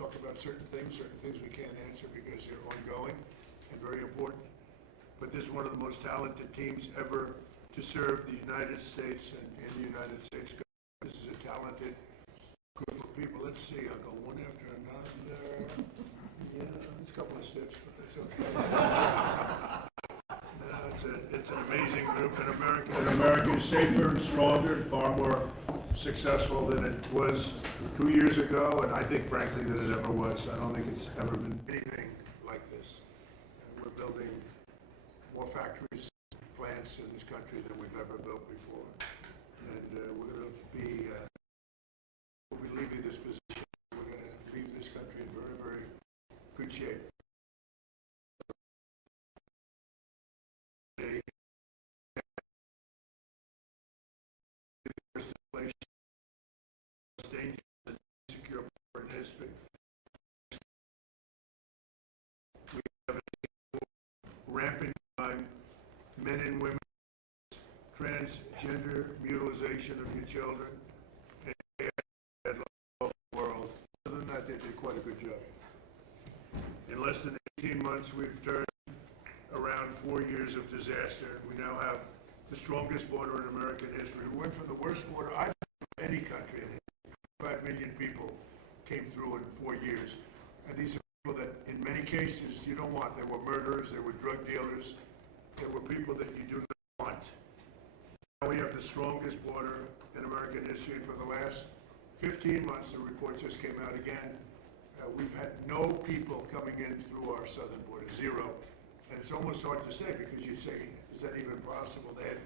talk about certain things we can't answer because they're ongoing and very important. But this is one of the most talented teams ever to serve the United States and in the United States government. This is a talented group of people. Let's see, I'll go one after another. Yeah, there's a couple of steps, but that's okay. No, it's an amazing group, and America is safer and stronger and far more successful than it was 2 years ago, and I think, frankly, that it ever was. I don't think it's ever been anything like this. And we're building more factories, plants in this country than we've ever built before. And we're going to be, when we leave this position, we're going to leave this country in very, very good shape. Secure in history. We have a rampant crime, men and women, transgender mutilization of your children, and the world. Other than that, they did quite a good job. In less than 18 months, we've turned around 4 years of disaster. We now have the strongest border in American history. We went from the worst border I've seen in any country. 5 million people came through in 4 years. And these are people that, in many cases, you don't want. They were murderers, they were drug dealers, they were people that you do not want. Now we have the strongest border in American history, and for the last 15 months, the report just came out again, we've had no people coming in through our southern border, zero. And it's almost hard to say, because you'd say, is that even possible? They had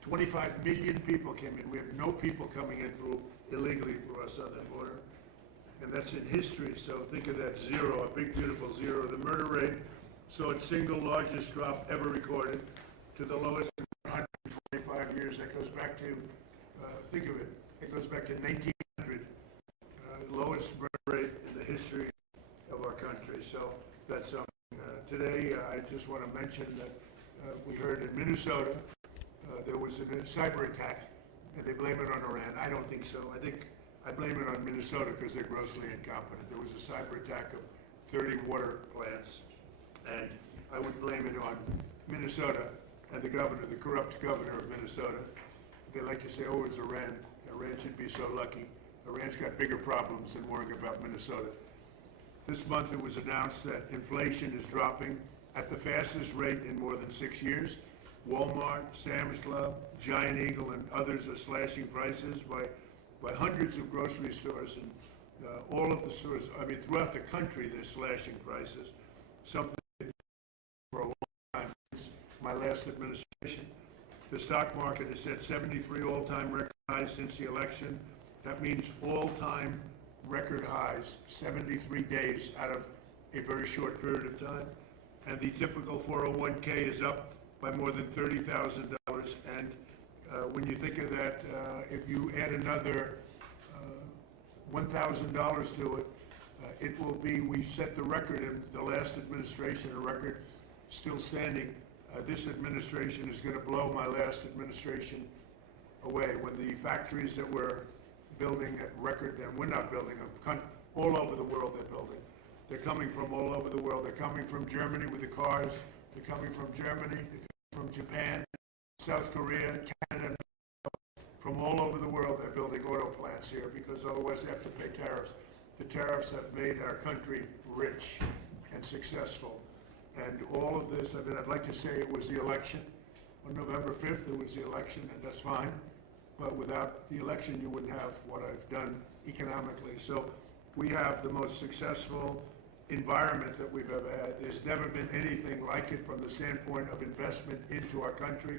25 million people came in. We have no people coming in illegally through our southern border. And that's in history, so think of that zero, a big beautiful zero. The murder rate saw its single largest drop ever recorded to the lowest in 145 years. That goes back to, think of it, it goes back to 1900, lowest murder rate in the history of our country. So that's something. Today, I just want to mention that we heard in Minnesota, there was a cyber attack, and they blame it on Iran. I don't think so. I blame it on Minnesota because they're grossly incompetent. There was a cyber attack of 30 water plants, and I would blame it on Minnesota and the governor, the corrupt governor of Minnesota. They like to say, oh, it's Iran. Iran should be so lucky. Iran's got bigger problems than worrying about Minnesota. This month it was announced that inflation is dropping at the fastest rate in more than 6 years. Walmart, Sam's Club, Giant Eagle, and others are slashing prices by hundreds of grocery stores, and all of the stores, I mean, throughout the country, they're slashing prices. Something for a long time since my last administration. The stock market has set 73 all-time record highs since the election. That means all-time record highs, 73 days out of a very short period of time. And the typical 401k is up by more than $30,000, and when you think of that, if you add another $1,000 to it, it will be, we set the record in the last administration, a record still standing. This administration is going to blow my last administration away. When the factories that we're building at record, and we're not building them, all over the world they're building. They're coming from all over the world. They're coming from Germany with the cars. They're coming from Germany, from Japan, South Korea, Canada, from all over the world. They're building auto plants here because otherwise they have to pay tariffs. The tariffs have made our country rich and successful. And all of this, I mean, I'd like to say it was the election. On November 5th, it was the election, and that's fine. But without the election, you wouldn't have what I've done economically. So we have the most successful environment that we've ever had. There's never been anything like it from the standpoint of investment into our country.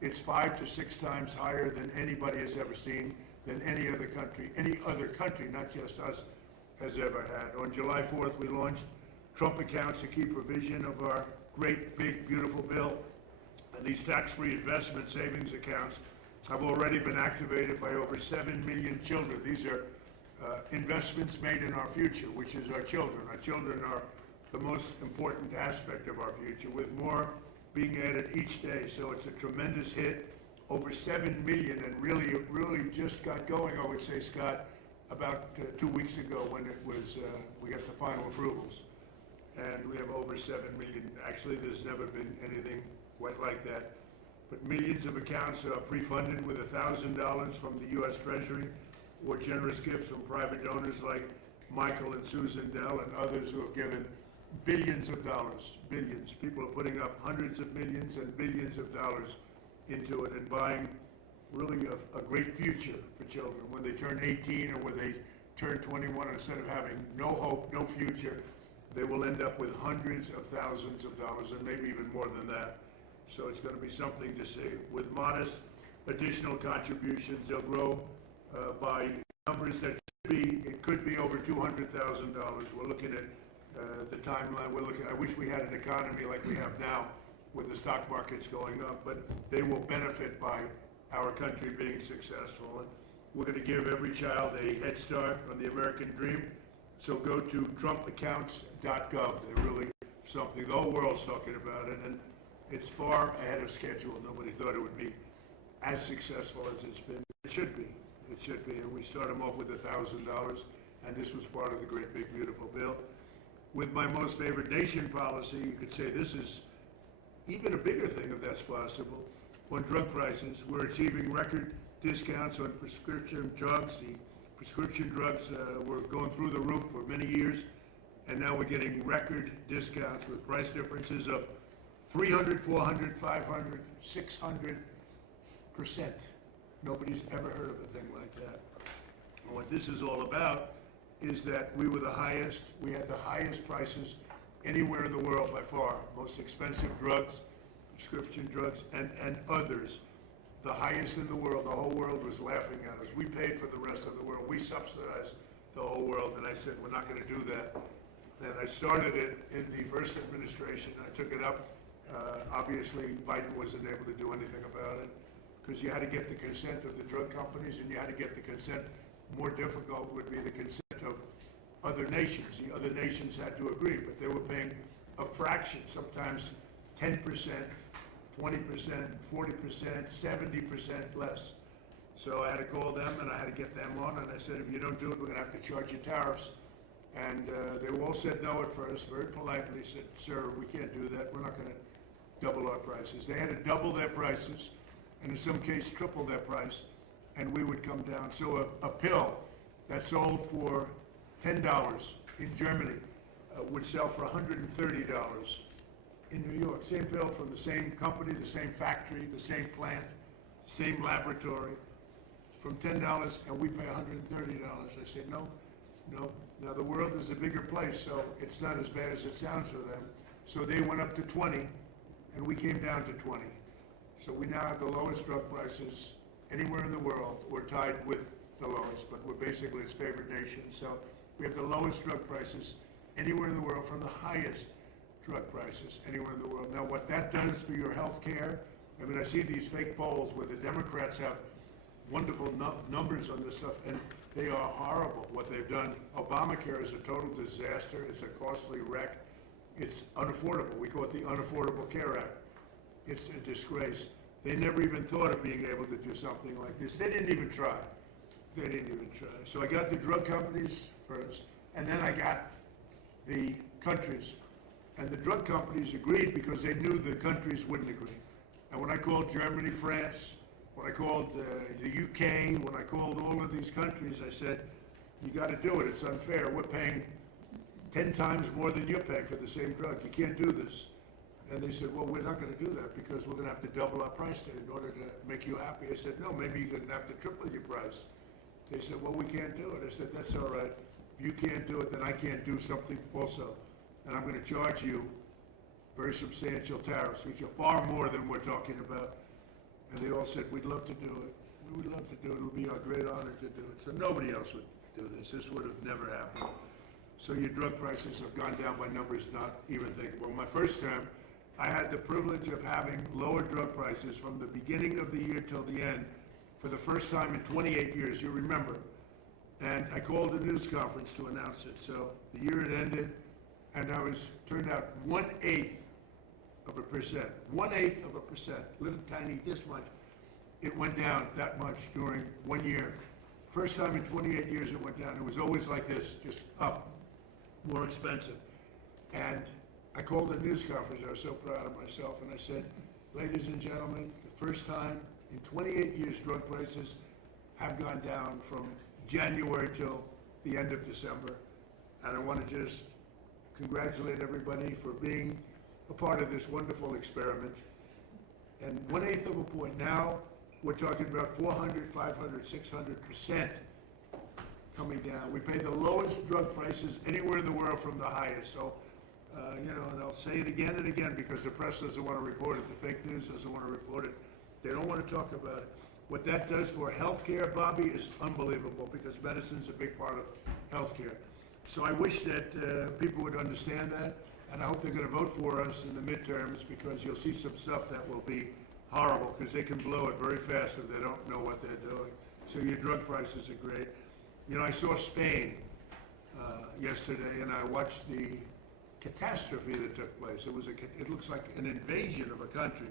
It's 5 to 6 times higher than anybody has ever seen, than any other country, not just us, has ever had. On July 4th, we launched Trump accounts, a key provision of our great, big, beautiful bill. And these tax-free investment savings accounts have already been activated by over 7 million children. These are investments made in our future, which is our children. Our children are the most important aspect of our future, with more being added each day. So it's a tremendous hit, over 7 million, and really, it really just got going, I would say, Scott, about 2 weeks ago when it was, we got the final approvals. And we have over 7 million. Actually, there's never been anything quite like that. But millions of accounts are pre-funded with $1,000 from the U.S. Treasury or generous gifts from private donors like Michael and Susan Dell and others who have given billions of dollars, billions. People are putting up hundreds of millions and billions of dollars into it and buying really a great future for children. When they turn 18 or when they turn 21, instead of having no hope, no future, they will end up with hundreds of thousands of dollars and maybe even more than that. So it's going to be something to see. With modest additional contributions, they'll grow by numbers that it could be over $200,000. We're looking at the timeline. I wish we had an economy like we have now with the stock markets going up, but they will benefit by our country being successful. And we're going to give every child a head start on the American dream. So go to trumpaccounts.gov. They're really something. The whole world's talking about it, and it's far ahead of schedule. Nobody thought it would be as successful as it's been. It should be. It should be. And we start them off with $1,000, and this was part of the great big beautiful bill. With my most favored nation policy, you could say this is even a bigger thing if that's possible. On drug prices, we're achieving record discounts on prescription drugs. The prescription drugs were going through the roof for many years, and now we're getting record discounts with price differences of 300, 400, 500, 600%. Nobody's ever heard of a thing like that. And what this is all about is that we had the highest prices anywhere in the world by far. Most expensive drugs, prescription drugs, and others. The highest in the world. The whole world was laughing at us. We paid for the rest of the world. We subsidized the whole world, and I said, we're not going to do that. And I started it in the first administration. I took it up. Obviously, Biden wasn't able to do anything about it because you had to get the consent of the drug companies, and you had to get the consent. More difficult would be the consent of other nations. The other nations had to agree, but they were paying a fraction, sometimes 10%, 20%, 40%, 70% less. So I had to call them and I had to get them on, and I said, if you don't do it, we're going to have to charge you tariffs. And they all said no at first, very politely said, sir, we can't do that. We're not going to double our prices. They had to double their prices, and in some cases triple their price, and we would come down. So a pill that sold for $10 in Germany would sell for $130 in New York. Same pill from the same company, the same factory, the same plant, same laboratory, from $10, and we pay $130. I said, no. Now the world is a bigger place, so it's not as bad as it sounds for them. So they went up to 20, and we came down to 20. So we now have the lowest drug prices anywhere in the world. We're tied with the lowest, but we're basically its favorite nation. So we have the lowest drug prices anywhere in the world from the highest drug prices anywhere in the world. Now, what that does for your health care, I mean, I see these fake polls where the Democrats have wonderful numbers on this stuff, and they are horrible, what they've done. Obamacare is a total disaster. It's a costly wreck. It's unaffordable. We call it the Unaffordable Care Act. It's a disgrace. They never even thought of being able to do something like this. They didn't even try. They didn't even try. So I got the drug companies first, and then I got the countries. And the drug companies agreed because they knew the countries wouldn't agree. And when I called Germany, France, when I called the UK, when I called all of these countries, I said, you got to do it. It's unfair. We're paying 10 times more than you're paying for the same drug. You can't do this. And they said, well, we're not going to do that because we're going to have to double our price in order to make you happy. I said, no, maybe you're going to have to triple your price. They said, well, we can't do it. I said, that's all right. If you can't do it, then I can't do something also. And I'm going to charge you very substantial tariffs, which are far more than we're talking about. And they all said, we'd love to do it. We would love to do it. It would be our great honor to do it. So nobody else would do this. This would have never happened. So your drug prices have gone down by numbers not even thinkable. My first term, I had the privilege of having lower drug prices from the beginning of the year till the end for the first time in 28 years, you remember. And I called a news conference to announce it. So the year had ended, and I was turned out 1/8 of a percent. 1/8 of a percent, little tiny this much. It went down that much during 1 year First time in 28 years it went down. It was always like this, just up, more expensive. And I called a news conference. I was so proud of myself. And I said, ladies and gentlemen, the first time in 28 years drug prices have gone down from January till the end of December. And I want to just congratulate everybody for being a part of this wonderful experiment. And 1/8 of a point. Now we're talking about 400, 500, 600% coming down. We pay the lowest drug prices anywhere in the world from the highest. So, and I'll say it again and again because the press doesn't want to report it. The fake news doesn't want to report it. They don't want to talk about it. What that does for healthcare, Bobby, is unbelievable because medicine's a big part of healthcare. So I wish that people would understand that, and I hope they're going to vote for us in the midterms because you'll see some stuff that will be horrible because they can blow it very fast if they don't know what they're doing. So your drug prices are great. I saw Spain yesterday, and I watched the catastrophe that took place. It looks like an invasion of a country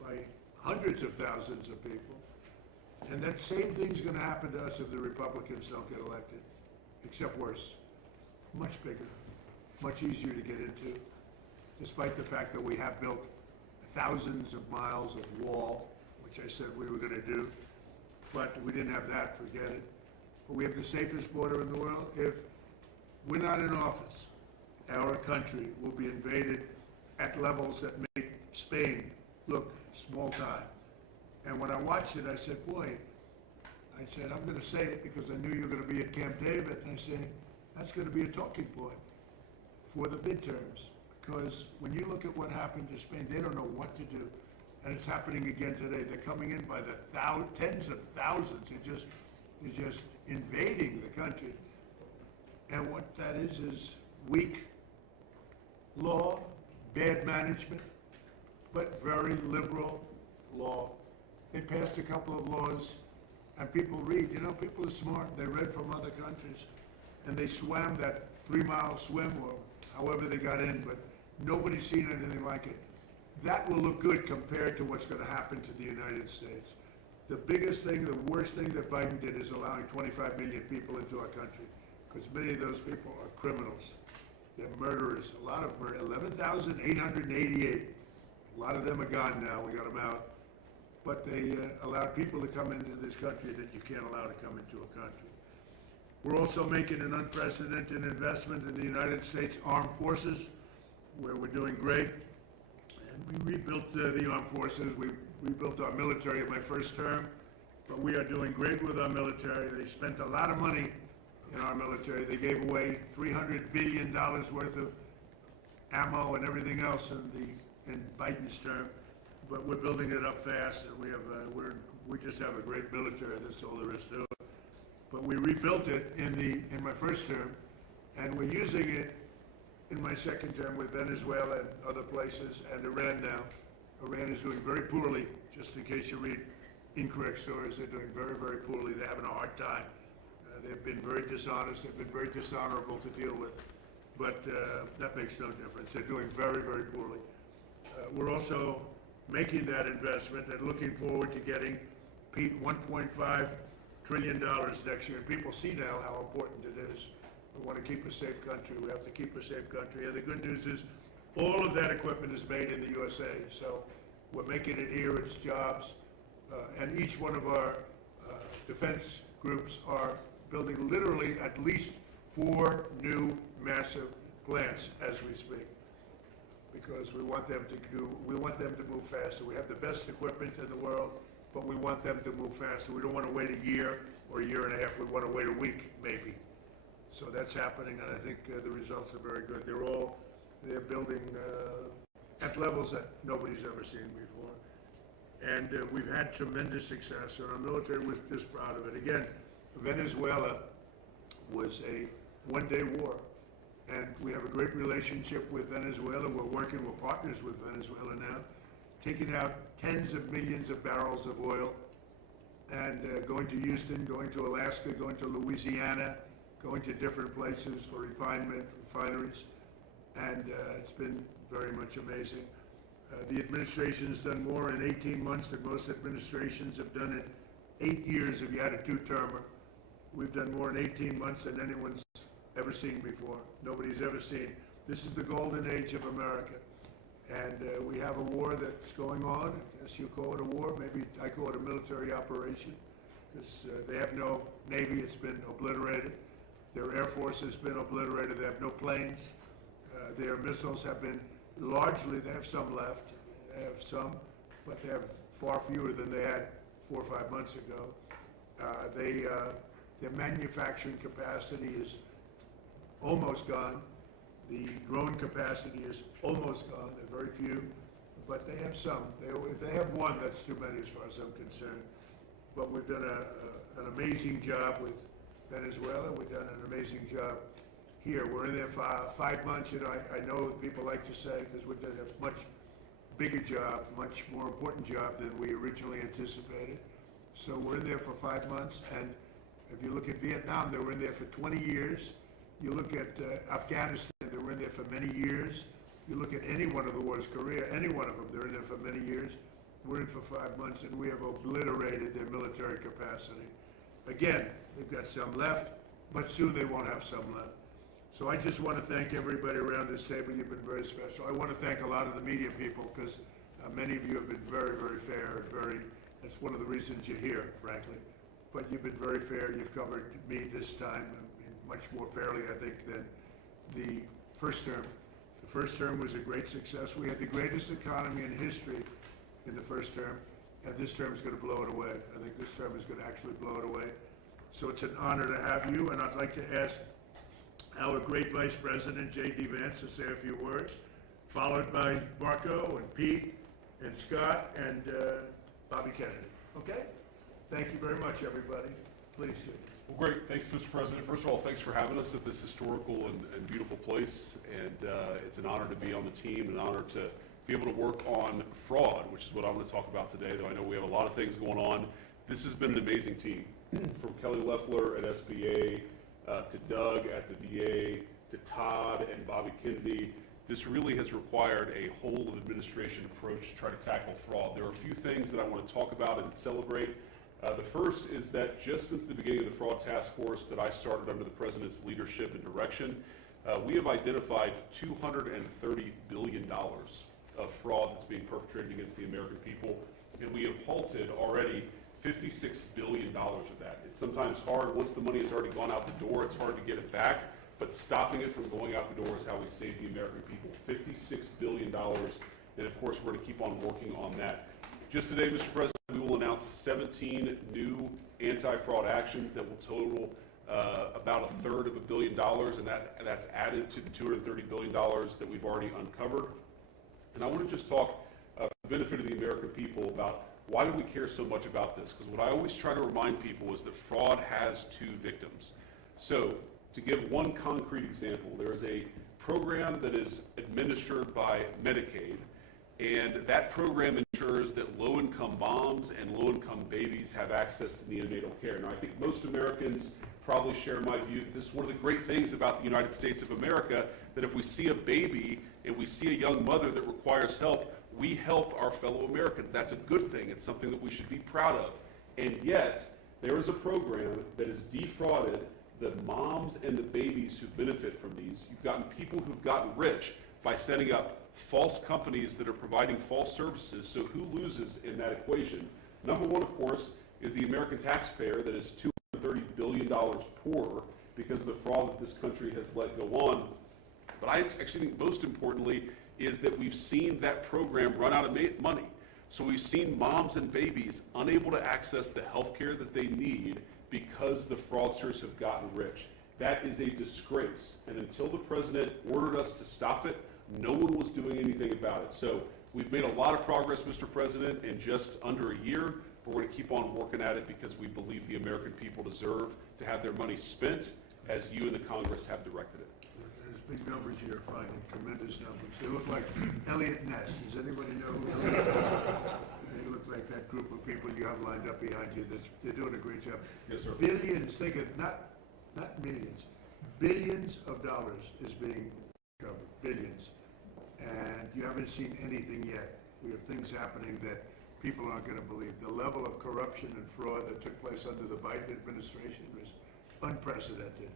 by hundreds of thousands of people. And that same thing's going to happen to us if the Republicans don't get elected, except worse. Much bigger, much easier to get into, despite the fact that we have built thousands of miles of wall, which I said we were going to do, but we didn't have that, forget it. But we have the safest border in the world. If we're not in office, our country will be invaded at levels that make Spain look small time. And when I watched it, I said, boy, I'm going to say it because I knew you were going to be at Camp David, and I said, that's going to be a talking point for the midterms. Because when you look at what happened to Spain, they don't know what to do. And it's happening again today. They're coming in by the tens of thousands. They're just invading the country. And what that is weak law, bad management, but very liberal law. They passed a couple of laws, and people read. People are smart. They read from other countries, and they swam that 3-mile swim or however they got in, but nobody's seen anything like it. That will look good compared to what's going to happen to the United States. The biggest thing, the worst thing that Biden did is allowing 25 million people into our country, because many of those people are criminals. They're murderers. A lot of murder. 11,888. A lot of them are gone now. We got them out. But they allowed people to come into this country that you can't allow to come into a country. We're also making an unprecedented investment in the United States Armed Forces, where we're doing great. And we rebuilt the armed forces. We rebuilt our military in my first term, but we are doing great with our military. They spent a lot of money in our military. They gave away $300 billion worth of ammo and everything else in Biden's term, but we're building it up fast, and we just have a great military. That's all there is to it. But we rebuilt it in my first term, and we're using it in my second term with Venezuela and other places, and Iran now. Iran is doing very poorly, just in case you read incorrect stories. They're doing very, very poorly. They're having a hard time. They've been very dishonest. They've been very dishonorable to deal with. But that makes no difference. They're doing very, very poorly. We're also making that investment and looking forward to getting, Pete, $1.5 trillion next year. People see now how important it is. We want to keep a safe country. We have to keep a safe country. And the good news is all of that equipment is made in the USA. So we're making it here. It's jobs. And each one of our defense groups are building literally at least 4 new massive plants as we speak, because we want them to move faster. We have the best equipment in the world, but we want them to move faster. We don't want to wait a year or a year and a half. We want to wait a week, maybe. So that's happening, and I think the results are very good. They're building at levels that nobody's ever seen before. And we've had tremendous success, and our military was just proud of it. Again, Venezuela was a one-day war, and we have a great relationship with Venezuela. We're partners with Venezuela now, taking out tens of millions of barrels of oil, and going to Houston, going to Alaska, going to Louisiana, going to different places for refineries, and it's been very much amazing. The administration's done more in 18 months than most administrations have done in 8 years if you had a 2-termer. We've done more in 18 months than anyone's ever seen before. Nobody's ever seen. This is the golden age of America. And we have a war that's going on. I guess you call it a war. Maybe I call it a military operation, because they have no Navy. It's been obliterated. Their Air Force has been obliterated. They have no planes. Their missiles have been largely, they have some left. They have some, but they have far fewer than they had 4 or 5 months ago. Their manufacturing capacity is almost gone. The drone capacity is almost gone. There are very few, but they have some. If they have one, that's too many as far as I'm concerned. But we've done an amazing job with Venezuela. We've done an amazing job here. We're in there for 5 months. You know, I know people like to say, because we did a much bigger job, much more important job than we originally anticipated. So we're in there for 5 months, and if you look at Vietnam, they were in there for 20 years. You look at Afghanistan, they were in there for many years. You look at any one of the wars, Korea, any one of them, they're in there for many years. We're in for 5 months, and we have obliterated their military capacity. Again, they've got some left, but soon they won't have some left. So I just want to thank everybody around this table. You've been very special. I want to thank a lot of the media people, because many of you have been very, very fair and that's one of the reasons you're here, frankly. But you've been very fair. You've covered me this time much more fairly, I think, than the first term. The first term was a great success. We had the greatest economy in history in the first term, and this term is going to blow it away. I think this term is going to actually blow it away. So it's an honor to have you, and I'd like to ask our great Vice President, J.D. Vance, to say a few words, followed by Marco and Pete and Scott and Bobby Kennedy. Okay? Thank you very much, everybody. Please, J.D. Well, great. Thanks, Mr. President. First of all, thanks for having us at this historical and beautiful place. And it's an honor to be on the team, an honor to be able to work on fraud, which is what I'm going to talk about today, though I know we have a lot of things going on. This has been an amazing team, from Kelly Loeffler at SBA, to Doug at the VA, to Todd and Bobby Kennedy. This really has required a whole of administration approach to try to tackle fraud. There are a few things that I want to talk about and celebrate. The first is that just since the beginning of the fraud task force that I started under the President's leadership and direction, we have identified $230 billion of fraud that's being perpetrated against the American people, and we have halted already $56 billion of that. It's sometimes hard, once the money has already gone out the door, it's hard to get it back, but stopping it from going out the door is how we save the American people. $56 billion, and of course we're going to keep on working on that. Just today, Mr. President, we will announce 17 new anti-fraud actions that will total about $1/3 $1 billion, and that's added to the $230 billion that we've already uncovered. And I want to just talk for the benefit of the American people about why do we care so much about this? Because what I always try to remind people is that fraud has 2 victims. So to give one concrete example, there is a program that is administered by Medicaid, and that program ensures that low-income moms and low-income babies have access to neonatal care. Now, I think most Americans probably share my view that this is one of the great things about the United States of America, that if we see a baby and we see a young mother that requires help, we help our fellow Americans. That's a good thing. It's something that we should be proud of. And yet, there is a program that has defrauded the moms and the babies who benefit from these. You've gotten people who've gotten rich by setting up false companies that are providing false services. So who loses in that equation? Number one, of course, is the American taxpayer that is $230 billion poorer because of the fraud that this country has let go on. But I actually think most importantly is that we've seen that program run out of money. So we've seen moms and babies unable to access the health care that they need because the fraudsters have gotten rich. That is a disgrace. And until the president ordered us to stop it, no one was doing anything about it. So we've made a lot of progress, Mr. President, in just under a year, but we're going to keep on working at it because we believe the American people deserve to have their money spent as you and the Congress have directed it. There's big numbers you're finding, tremendous numbers. They look like Elliot Ness. Does anybody know who they look like that group of people you have lined up behind you. They're doing a great job. Yes, sir. Billions, think of not millions, billions of dollars is being covered, billions. And you haven't seen anything yet. We have things happening that people aren't going to believe. The level of corruption and fraud that took place under the Biden administration was unprecedented.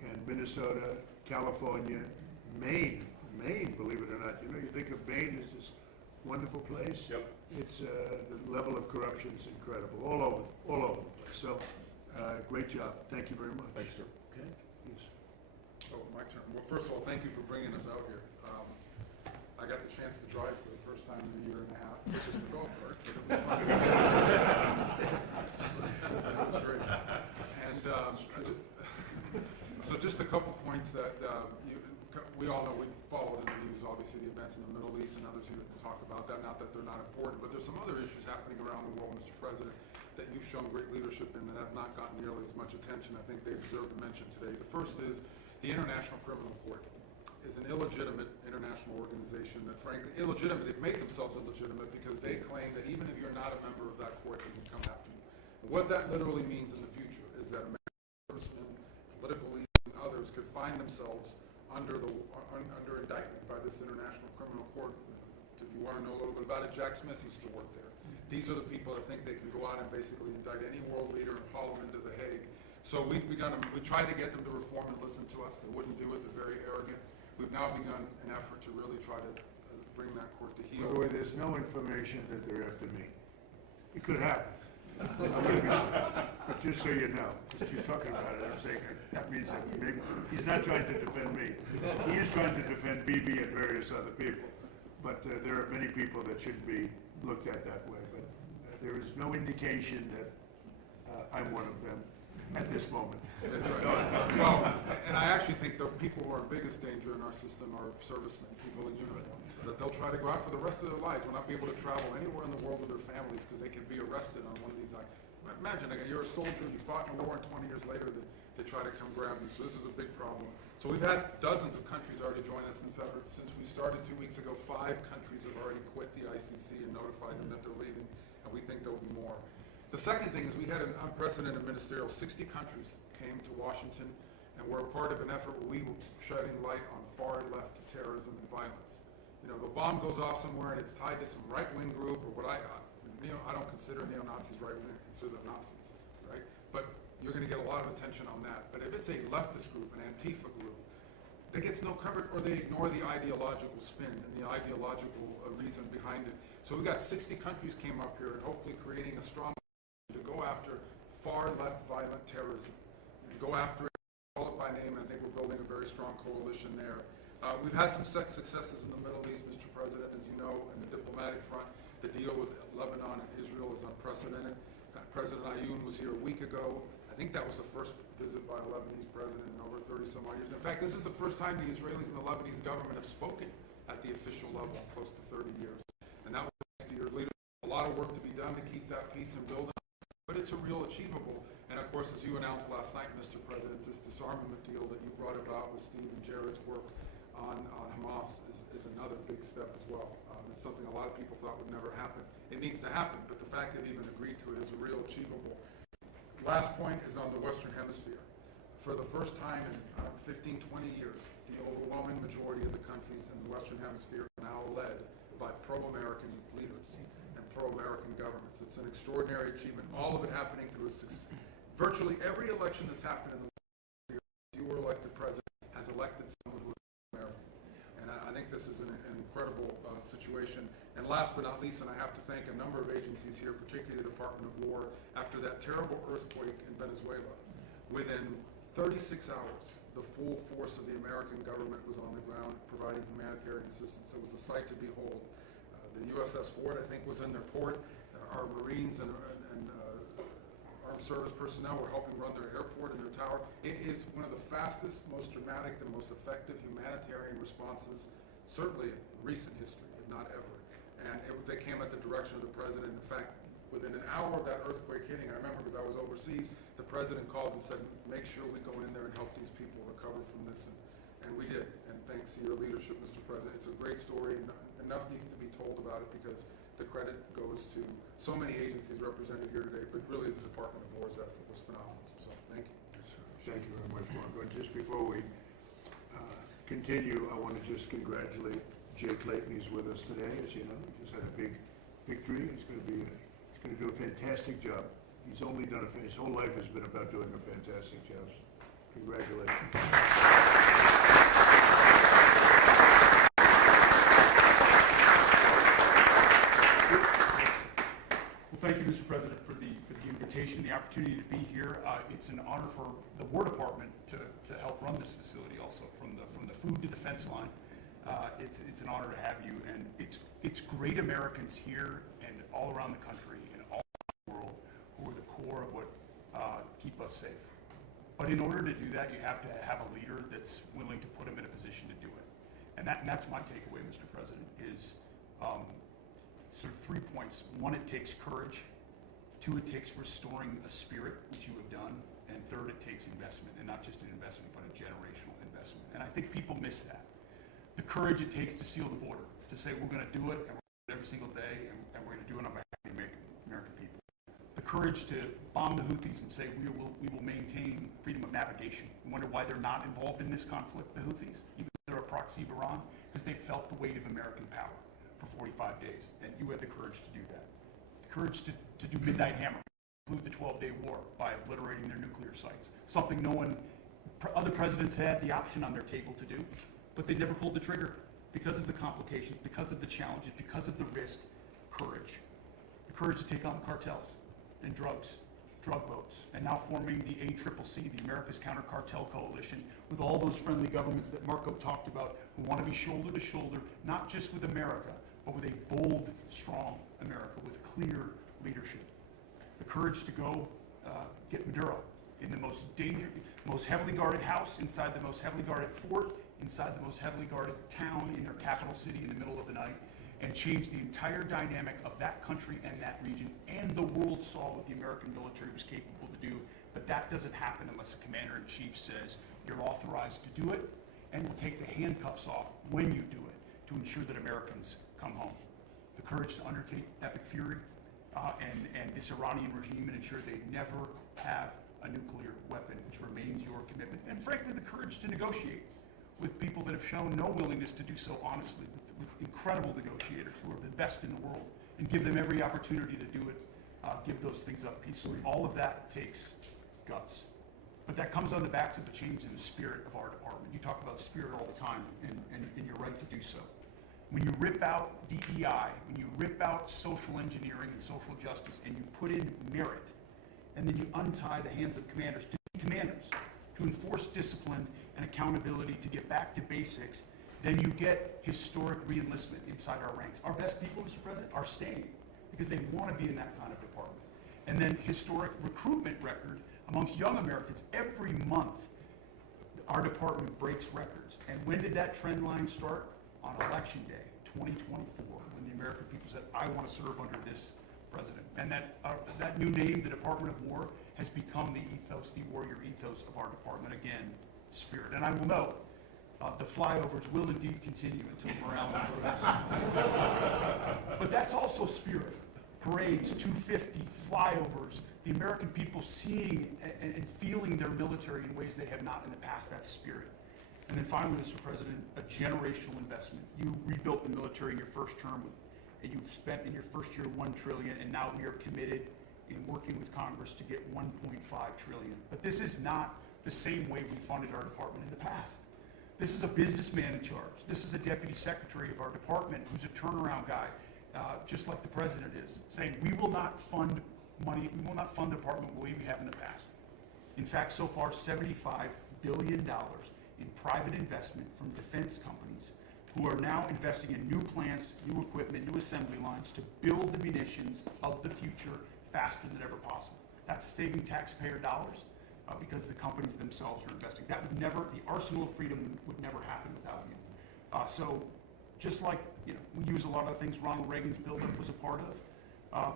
And Minnesota, California, Maine, believe it or not. You know, you think of Maine as this wonderful place. Yep. It's the level of corruption is incredible all over the place. So, great job. Thank you very much. Thank you, sir. Okay. Yes. Oh, my turn. Well, first of all, thank you for bringing us out here. I got the chance to drive for the first time in a year and a half. It's just a golf cart, but it was fun. That was great. And so just a couple points that we all know, we've followed in the news, obviously, the events in the Middle East, and others here can talk about that. Not that they're not important, but there's some other issues happening around the world, Mr. President, that you've shown great leadership in that have not gotten nearly as much attention. I think they deserve a mention today. The first is the International Criminal Court is an illegitimate international organization that, frankly, illegitimate. They've made themselves illegitimate because they claim that even if you're not a member of that court, they can come after you. And what that literally means in the future is that American congressmen, political leaders, and others could find themselves under indictment by this International Criminal Court. If you want to know a little bit about it, Jack Smith used to work there. These are the people that think they can go out and basically indict any world leader and haul them into The Hague. So we tried to get them to reform and listen to us. They wouldn't do it. They're very arrogant. We've now begun an effort to really try to bring that court to heel. By the way, there's no information that they're after me. It could happen. But just so you know, because she's talking about it, I'm saying that means that maybe he's not trying to defend me. He is trying to defend BB and various other people. But there are many people that shouldn't be looked at that way. But there is no indication that I'm one of them at this moment. That's right. Well, and I actually think the people who are in biggest danger in our system are servicemen, people in uniform. That they'll try to go out for the rest of their lives, will not be able to travel anywhere in the world with their families because they could be arrested on one of these acts. Imagine, you're a soldier, you fought in a war, and 20 years later they try to come grab you. So this is a big problem. So we've had dozens of countries already join us since we started 2 weeks ago. 5 countries have already quit the ICC and notified them that they're leaving, and we think there will be more. The second thing is we had an unprecedented ministerial. 60 countries came to Washington, and we're a part of an effort where we were shedding light on far left terrorism and violence. You know, the bomb goes off somewhere and it's tied to some right-wing group, or what I don't consider neo-Nazis right-wing, I consider them Nazis, right? But you're going to get a lot of attention on that. But if it's a leftist group, an Antifa group, that gets no coverage, or they ignore the ideological spin and the ideological reason behind it. So we got 60 countries came up here, and hopefully creating a strong to go after far left violent terrorism, and go after it, call it by name, and I think we're building a very strong coalition there. We've had some successes in the Middle East, Mr. President, as you know, in the diplomatic front. The deal with Lebanon and Israel is unprecedented. President Ayoun was here a week ago. I think that was the first visit by a Lebanese president in over 30-some odd years. In fact, this is the first time the Israelis and the Lebanese government have spoken at the official level in close to 30 years. And that was thanks to your leadership. A lot of work to be done to keep that peace and build it. But it's a real achievable. And of course, as you announced last night, Mr. President, this disarmament deal that you brought about with Steve and Jared's work on Hamas is another big step as well. It's something a lot of people thought would never happen. It needs to happen, but the fact that they even agreed to it is a real achievable. Last point is on the Western Hemisphere. For the first time in 15, 20 years, the overwhelming majority of the countries in the Western Hemisphere are now led by pro-American leaders and pro-American governments. It's an extraordinary achievement. All of it happening through virtually every election that's happened in the Western Hemisphere, if you were elected president, has elected someone who is American. And I think this is an incredible situation. And last but not least, and I have to thank a number of agencies here, particularly the Department of War, after that terrible earthquake in Venezuela, within 36 hours, the full force of the American government was on the ground providing humanitarian assistance. It was a sight to behold. The USS Ford, I think, was in their port. Our Marines and armed service personnel were helping run their airport and their tower. It is one of the fastest, most dramatic, and most effective humanitarian responses, certainly in recent history, if not ever. And they came at the direction of the president. In fact, within an hour of that earthquake hitting, I remember because I was overseas, the president called and said, make sure we go in there and help these people recover from this. And we did. And thanks to your leadership, Mr. President. It's a great story. And enough needs to be told about it because the credit goes to so many agencies represented here today, but really the Department of War's effort was phenomenal. So thank you. Thank you very much, Mark. But just before we continue, I want to just congratulate Jay Clayton. He's with us today, as you know. He just had a big victory. He's going to do a fantastic job He's only done his whole life has been about doing a fantastic job. Congratulations. Well, thank you, Mr. President, for the invitation, the opportunity to be here. It's an honor for the War Department to help run this facility also, from the food to the fence line. It's an honor to have you, and it's great Americans here and all around the country and all around the world who are the core of what keep us safe. But in order to do that, you have to have a leader that's willing to put them in a position to do it. And that's my takeaway, Mr. President, is sort of 3 points. One, it takes courage. 2, it takes restoring a spirit, which you have done. And 3rd, it takes investment, and not just an investment, but a generational investment. And I think people miss that. The courage it takes to seal the border, to say we're going to do it, and we're going to do it every single day, and we're going to do it on behalf of the American people. The courage to bomb the Houthis and say we will maintain freedom of navigation. You wonder why they're not involved in this conflict, the Houthis, even though they're a proxy of Iran, because they felt the weight of American power for 45 days, and you had the courage to do that. The courage to do Midnight Hammer, conclude the 12-day war by obliterating their nuclear sites, something other presidents had the option on their table to do, but they never pulled the trigger because of the complications, because of the challenges, because of the risk. Courage. The courage to take on the cartels and drug boats, and now forming the ACCC, the America's Counter Cartel Coalition, with all those friendly governments that Marco talked about, who want to be shoulder to shoulder, not just with America, but with a bold, strong America with clear leadership. The courage to go get Maduro in the most heavily guarded house, inside the most heavily guarded fort, inside the most heavily guarded town in their capital city in the middle of the night, and change the entire dynamic of that country and that region. And the world saw what the American military was capable to do, but that doesn't happen unless a commander-in-chief says, you're authorized to do it, and will take the handcuffs off when you do it to ensure that Americans come home. The courage to undertake epic fury and this Iranian regime and ensure they never have a nuclear weapon, which remains your commitment. And frankly, the courage to negotiate with people that have shown no willingness to do so honestly, with incredible negotiators who are the best in the world, and give them every opportunity to do it, give those things up peacefully. All of that takes guts. But that comes on the backs of the change in the spirit of our department. You talk about spirit all the time, and you're right to do so. When you rip out DEI, when you rip out social engineering and social justice, and you put in merit, and then you untie the hands of commanders to be commanders, to enforce discipline and accountability, to get back to basics, then you get historic re-enlistment inside our ranks. Our best people, Mr. President, are staying because they want to be in that kind of department. And then historic recruitment record amongst young Americans. Every month, our department breaks records. And when did that trend line start? On Election Day, 2024, when the American people said, I want to serve under this president. And that new name, the Department of War, has become the ethos, the warrior ethos of our department. Again, spirit. And I will note, the flyovers will indeed continue until morale improves. But that's also spirit. Parades, 250, flyovers, the American people seeing and feeling their military in ways they have not in the past. That's spirit. And then finally, Mr. President, a generational investment. You rebuilt the military in your first term, and you've spent in your first year $1 trillion, and now we are committed in working with Congress to get $1.5 trillion. But this is not the same way we funded our department in the past. This is a businessman in charge. This is a deputy secretary of our department who's a turnaround guy, just like the president is, saying we will not fund money, we will not fund the department the way we have in the past. In fact, so far, $75 billion in private investment from defense companies who are now investing in new plants, new equipment, new assembly lines to build the munitions of the future faster than ever possible. That's saving taxpayer dollars because the companies themselves are investing. That would never, the arsenal of freedom would never happen without you. So just like we use a lot of the things Ronald Reagan's buildup was a part of,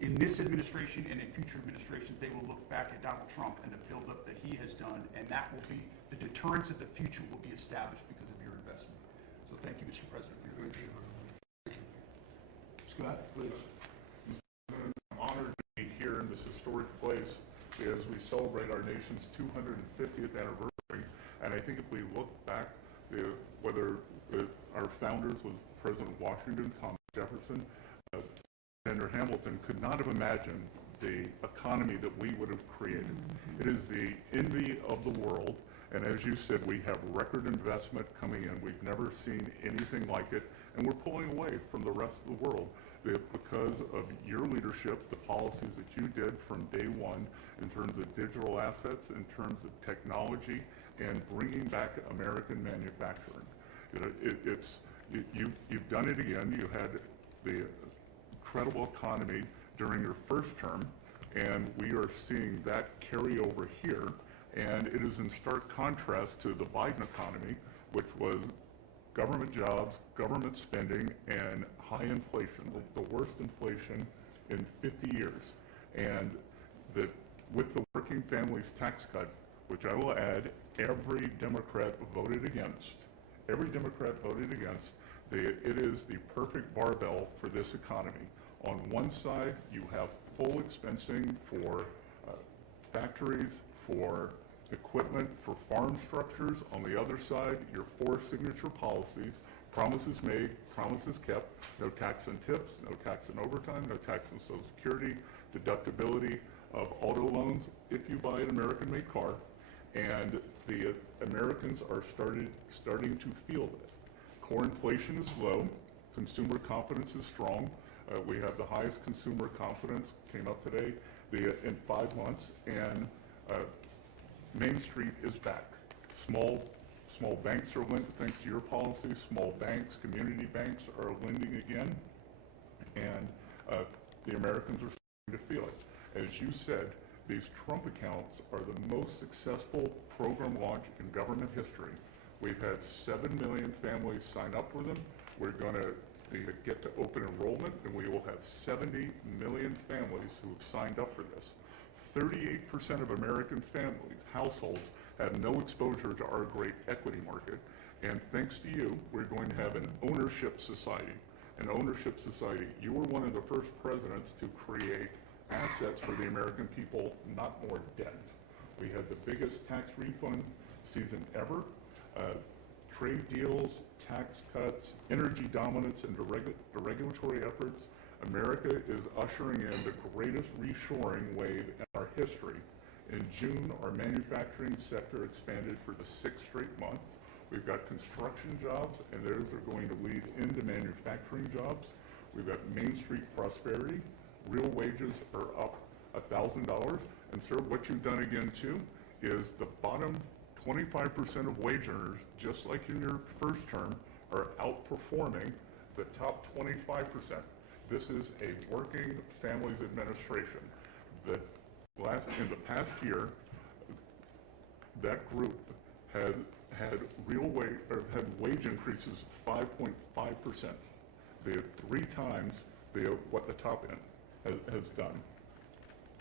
in this administration and in future administrations, they will look back at Donald Trump and the buildup that he has done, and that will be, the deterrence of the future will be established because of your investment. So thank you, Mr. President, for your leadership. Scott, please. I'm honored to be here in this historic place as we celebrate our nation's 250th anniversary. And I think if we look back, whether our founders was President Washington, Thomas Jefferson, Senator Hamilton could not have imagined the economy that we would have created. It is the envy of the world, and as you said, we have record investment coming in. We've never seen anything like it, and we're pulling away from the rest of the world because of your leadership, the policies that you did from day one in terms of digital assets, in terms of technology, and bringing back American manufacturing. You know, you've done it again. You had the incredible economy during your first term, and we are seeing that carry over here, and it is in stark contrast to the Biden economy, which was government jobs, government spending, and high inflation, the worst inflation in 50 years. And with the working families tax cut, which I will add, every Democrat voted against. Every Democrat voted against. It is the perfect barbell for this economy. On one side, you have full expensing for factories, for equipment, for farm structures. On the other side, your 4 signature policies, promises made, promises kept, no tax on tips, no tax on overtime, no tax on Social Security, deductibility of auto loans if you buy an American-made car, and the Americans are starting to feel it. Core inflation is low, consumer confidence is strong. We have the highest consumer confidence, came up today, in 5 months, and Main Street is back. Small banks are lending, thanks to your policy. Small banks, community banks are lending again, and the Americans are starting to feel it. As you said, these Trump accounts are the most successful program launch in government history. We've had 7 million families sign up for them. We're going to get to open enrollment, and we will have 70 million families who have signed up for this. 38% of American families, households, have no exposure to our great equity market. And thanks to you, we're going to have an ownership society. An ownership society. You were one of the first presidents to create assets for the American people, not more debt. We had the biggest tax refund season ever. Trade deals, tax cuts, energy dominance, and the regulatory efforts. America is ushering in the greatest reshoring wave in our history. In June, our manufacturing sector expanded for the 6th straight month. We've got construction jobs, and those are going to lead into manufacturing jobs. We've got Main Street prosperity. Real wages are up $1,000. And sir, what you've done again too is the bottom 25% of wage earners, just like in your first term, are outperforming the top 25%. This is a working families administration. In the past year, that group had wage increases of 5.5%. They had 3 times what the top end has done.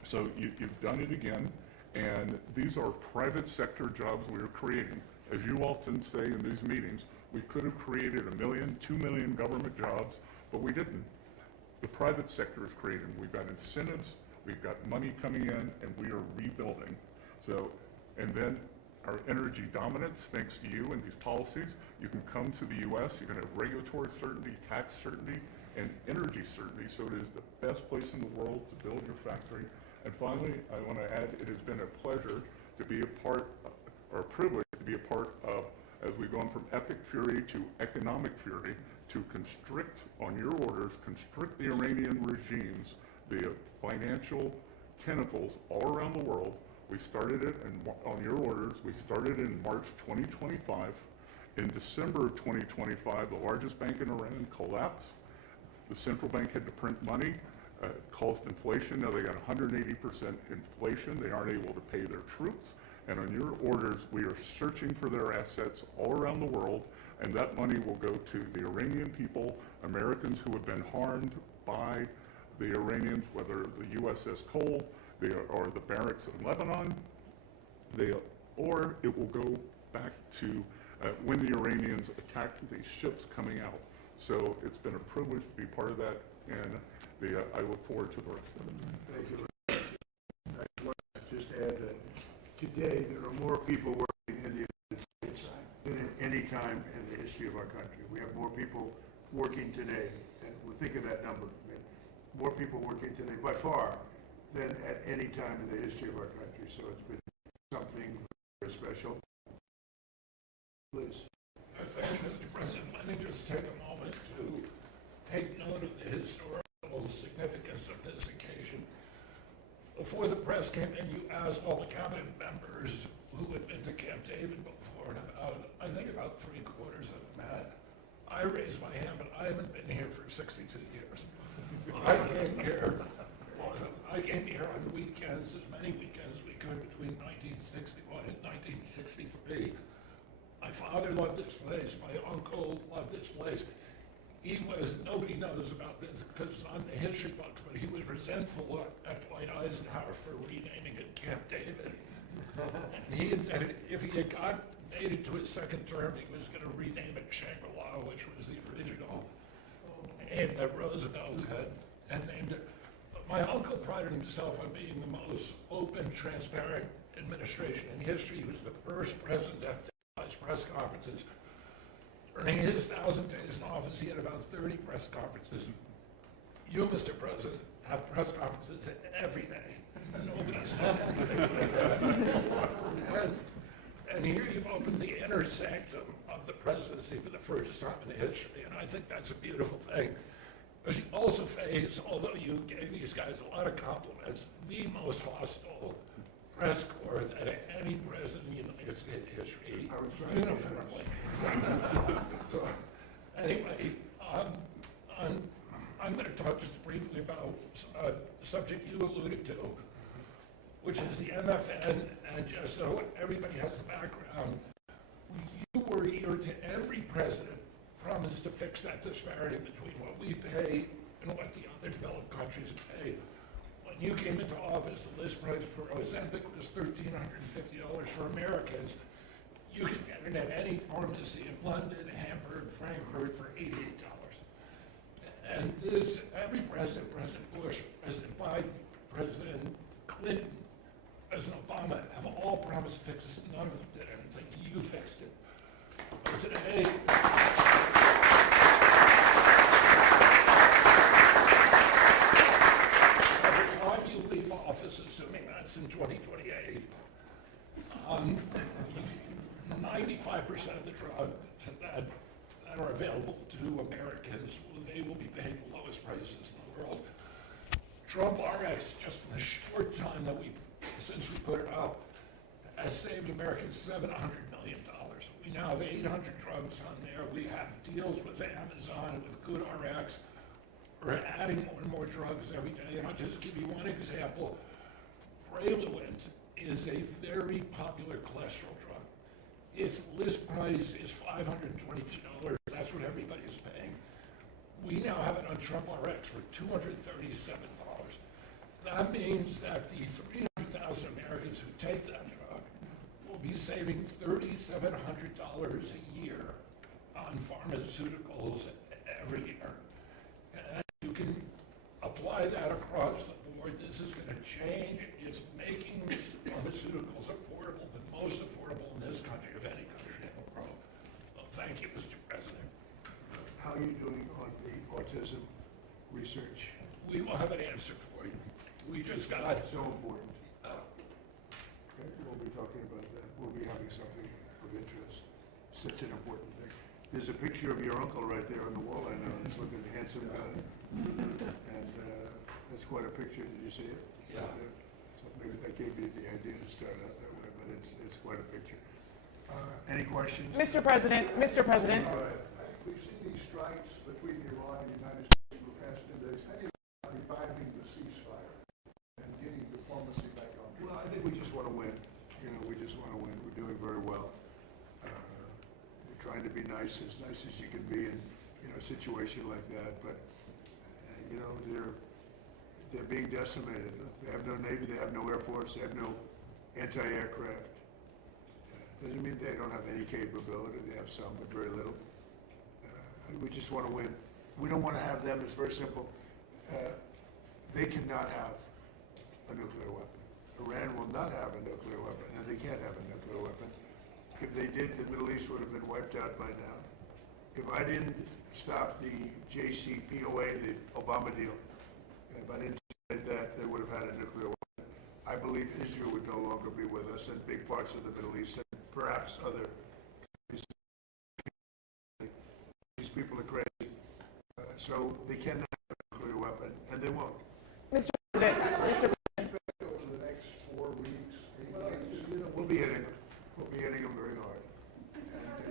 So you've done it again, and these are private sector jobs we are creating. As you often say in these meetings, we could have created 1 million, 2 million government jobs, but we didn't. The private sector is creating. We've got incentives, we've got money coming in, and we are rebuilding. So, and then our energy dominance, thanks to you and these policies, you can come to the U.S., you can have regulatory certainty, tax certainty, and energy certainty. So it is the best place in the world to build your factory. And finally, I want to add, it has been a pleasure to be a part, or a privilege to be a part of, as we've gone from epic fury to economic fury, to constrict, on your orders, constrict the Iranian regimes, the financial tentacles all around the world. We started it, on your orders, we started in March 2025. In December of 2025, the largest bank in Iran collapsed. The central bank had to print money, caused inflation. Now they got 180% inflation. They aren't able to pay their troops. And on your orders, we are searching for their assets all around the world, and that money will go to the Iranian people, Americans who have been harmed by the Iranians, whether the USS Cole or the barracks in Lebanon, or it will go back to when the Iranians attacked these ships coming out. So it's been a privilege to be part of that, and I look forward to the rest of it. Thank you very much. I want to just add that today there are more people working in the United States than at any time in the history of our country. We have more people working today, and we'll think of that number. More people working today by far than at any time in the history of our country. So it's been something very special. Please. Thank you, Mr. President. Let me just take a moment to take note of the historical significance of this occasion. Before the press came in, you asked all the cabinet members who had been to Camp David before, and I think about 3/4 of them had. I raised my hand, but I haven't been here for 62 years. I came here on weekends, as many weekends as we could between 1961 and 1963. My father loved this place. My uncle loved this place. Nobody knows about this because it's not in the history books, but he was resentful at Dwight Eisenhower for renaming it Camp David. And he had, if he had made it to his second term, he was going to rename it Shangri-La, which was the original name that Roosevelt had named it. But my uncle prided himself on being the most open, transparent administration in history. He was the first president to have press conferences. During his 1,000 days in office, he had about 30 press conferences. You, Mr. President, have press conferences every day. Nobody's done anything like that. And here you've opened the inner sanctum of the presidency for the first time in history, and I think that's a beautiful thing. Because you also face, although you gave these guys a lot of compliments, the most hostile press corps that any president in United States history uniformly. So, anyway, I'm going to talk just briefly about a subject you alluded to, which is the MFN, and just so everybody has the background, you were eager to every president promised to fix that disparity between what we pay and what the other developed countries pay. When you came into office, the list price for Ozempic was $1,350 for Americans. You could get it at any pharmacy in London, Hamburg, Frankfurt for $88. And this, every president, President Bush, President Biden, President Clinton, President Obama, have all promised fixes. None of them did anything. You fixed it. But today, office, assuming that's in 2028, 95% of the drugs that are available to Americans, they will be paying the lowest prices in the world. Trump RX, just in the short time that since we put it up, has saved Americans $700 million. We now have 800 drugs on there. We have deals with Amazon and with GoodRx. We're adding more and more drugs every day, and I'll just give you one example. Praluent is a very popular cholesterol drug. Its list price is $522. That's what everybody is paying. We now have it on Trump RX for $237. That means that the 300,000 Americans who take that drug will be saving $3,700 a year on pharmaceuticals every year. And you can apply that across the board. This is going to change. It's making pharmaceuticals affordable, the most affordable in this country of any country in the world. Well, thank you, Mr. President. How are you doing on the autism research? We will have an answer for you. We just got That's so important. Okay, we'll be talking about that. We'll be having something of interest. Such an important thing. There's a picture of your uncle right there on the wall. I know he's looking handsome guy. And that's quite a picture. Did you see it? It's Yeah. out there. So maybe that gave you the idea to start out that way, but it's quite a picture. Any questions? Mr. President, Mr. President. All right. We've seen these strikes between Iran and the United States for the past 10 days. How do you reviving the ceasefire and getting diplomacy back on track? Well, I think we just want to win. You know, we just want to win. We're doing very well. We're trying to be nice as you can be in, a situation like that. But, they're being decimated. They have no Navy. They have no Air Force. They have no anti-aircraft. Doesn't mean they don't have any capability. They have some, but very little. We just want to win. We don't want to have them. It's very simple. They cannot have a nuclear weapon. Iran will not have a nuclear weapon, and they can't have a nuclear weapon. If they did, the Middle East would have been wiped out by now. If I didn't stop the JCPOA, the Obama deal, if I didn't that they would have had a nuclear weapon, I believe Israel would no longer be with us, and big parts of the Middle East, and perhaps other countries. These people are crazy. So they cannot have a nuclear weapon, and they won't. Mr. President, Over the next 4 weeks, 8 weeks, We'll be hitting them. We'll be hitting them very hard.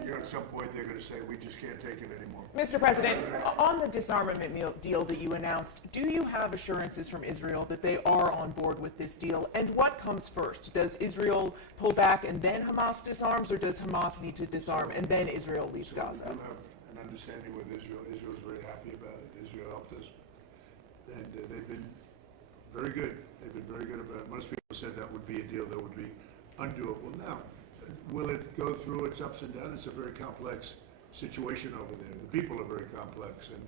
And at some point, they're going to say, we just can't take it anymore. Mr. President, on the disarmament deal that you announced, do you have assurances from Israel that they are on board with this deal? And what comes first? Does Israel pull back and then Hamas disarms, or does Hamas need to disarm and then Israel leaves So Gaza? we do have an understanding with Israel. Israel's very happy about it. Israel helped us. And they've been very good. They've been very good about it. Most people said that would be a deal that would be undoable. Now, will it go through its ups and downs? It's a very complex situation over there. The people are very complex and